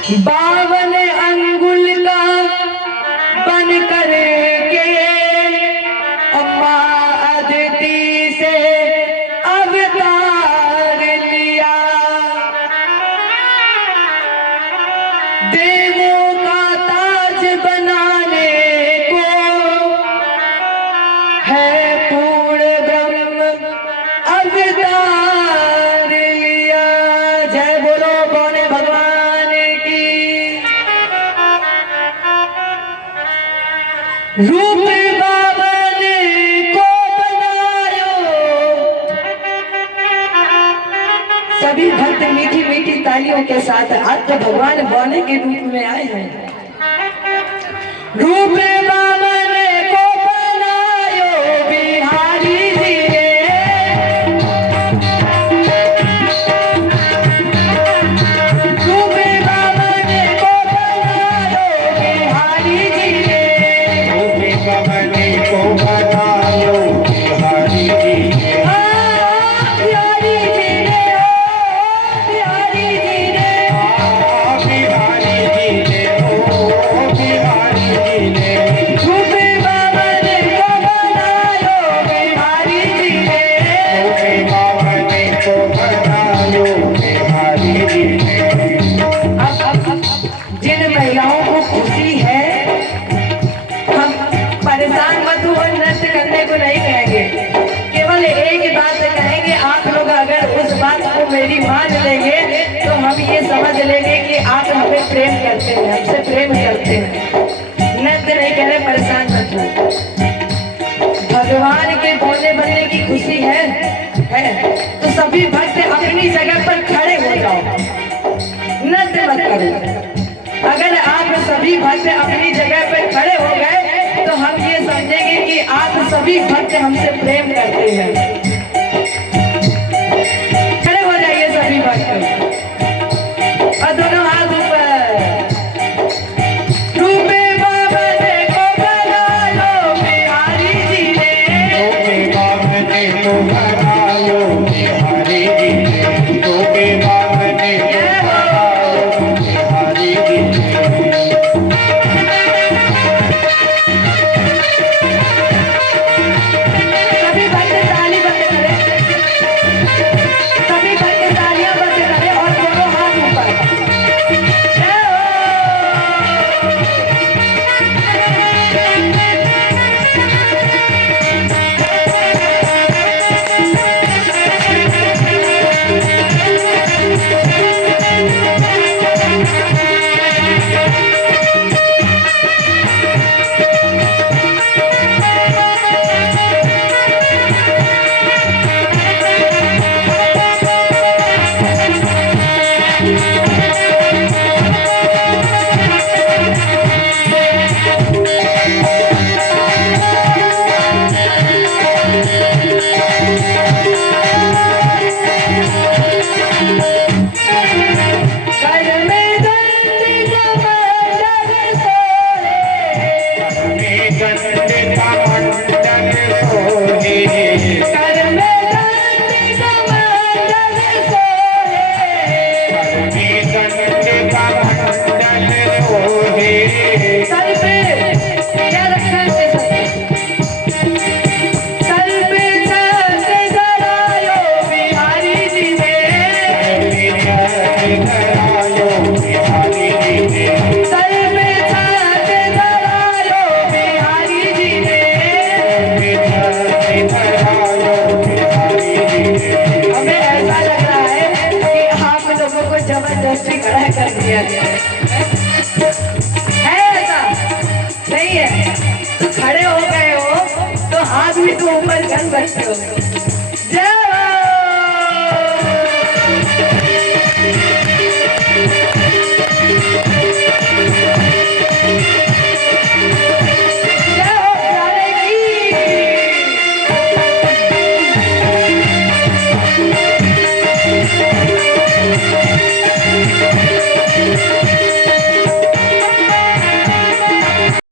52 अंगुल का बन कर के अम्मा अदिति से अवतार लिया। देवों का ताज बनाने को है पूर्ण ब्रह्म अवतार लिया। जय बोलो बोले भगवान की। रूप बावन को बनायो। सभी भक्त मीठी मीठी तालियों के साथ आज तो भगवान बौने के रूप में आए हैं। रूप बावन को बनायो बिहारी जी ने। रूप बावन को बनायो बिहारी जी ने। कमने को बनायो बिहारी जी ने। बिहारी जी ने, बिहारी जी ने। बिहारी जी ने, ओ बिहारी जी ने। रूप बावन को बनायो बिहारी जी ने। कमने को बनायो बिहारी जी ने। अब जिन महिलाओं को खुशी है, हम परेशान मत हो, नृत्य करने को नहीं कहेंगे। केवल एक ही बात कहेंगे, आप लोग अगर उस बात को मेरी मान लेंगे तो हम ये समझ लेंगे कि आप हमें प्रेम करते हैं, हमसे प्रेम करते हैं। नृत्य नहीं कह रहे, परेशान मत हो। भगवान के बोलने बनने की खुशी है तो सभी भक्त अपनी जगह पर खड़े हो जाओ, नृत्य मत करो। अगर आप सभी भक्त अपनी जगह पर खड़े हो गए तो हम ये समझेंगे कि आप सभी भक्त हमसे प्रेम करते हैं। खड़े हो जाइए सभी भक्त और दोनों हाथ ऊपर। रूप बावन को बनायो बिहारी जी ने। कमने को बनायो बिहारी जी ने। कमने को बनायो बिहारी जी ने। सभी भक्त ताली बंद करें, सभी भक्त तालियां बंद करें और दोनों हाथ ऊपर। जय हो। घर में गंदी कमंडल सोहे। गंडे का मंडल सोहे। घर में गंदी कमंडल सोहे। गंडे का मंडल सोहे। सर पे क्या रखा है? सर पे छत जलायो बिहारी जी ने। धरायो बिहारी जी ने। सर पे छत जलायो बिहारी जी ने। धरायो बिहारी जी ने। हमें ऐसा लग रहा है कि आप लोगों को जबरदस्ती खड़ा कर दिया गया है। ऐसा नहीं है, तो खड़े हो गए हो तो हाथ भी तो ऊपर कर सकते हो। जय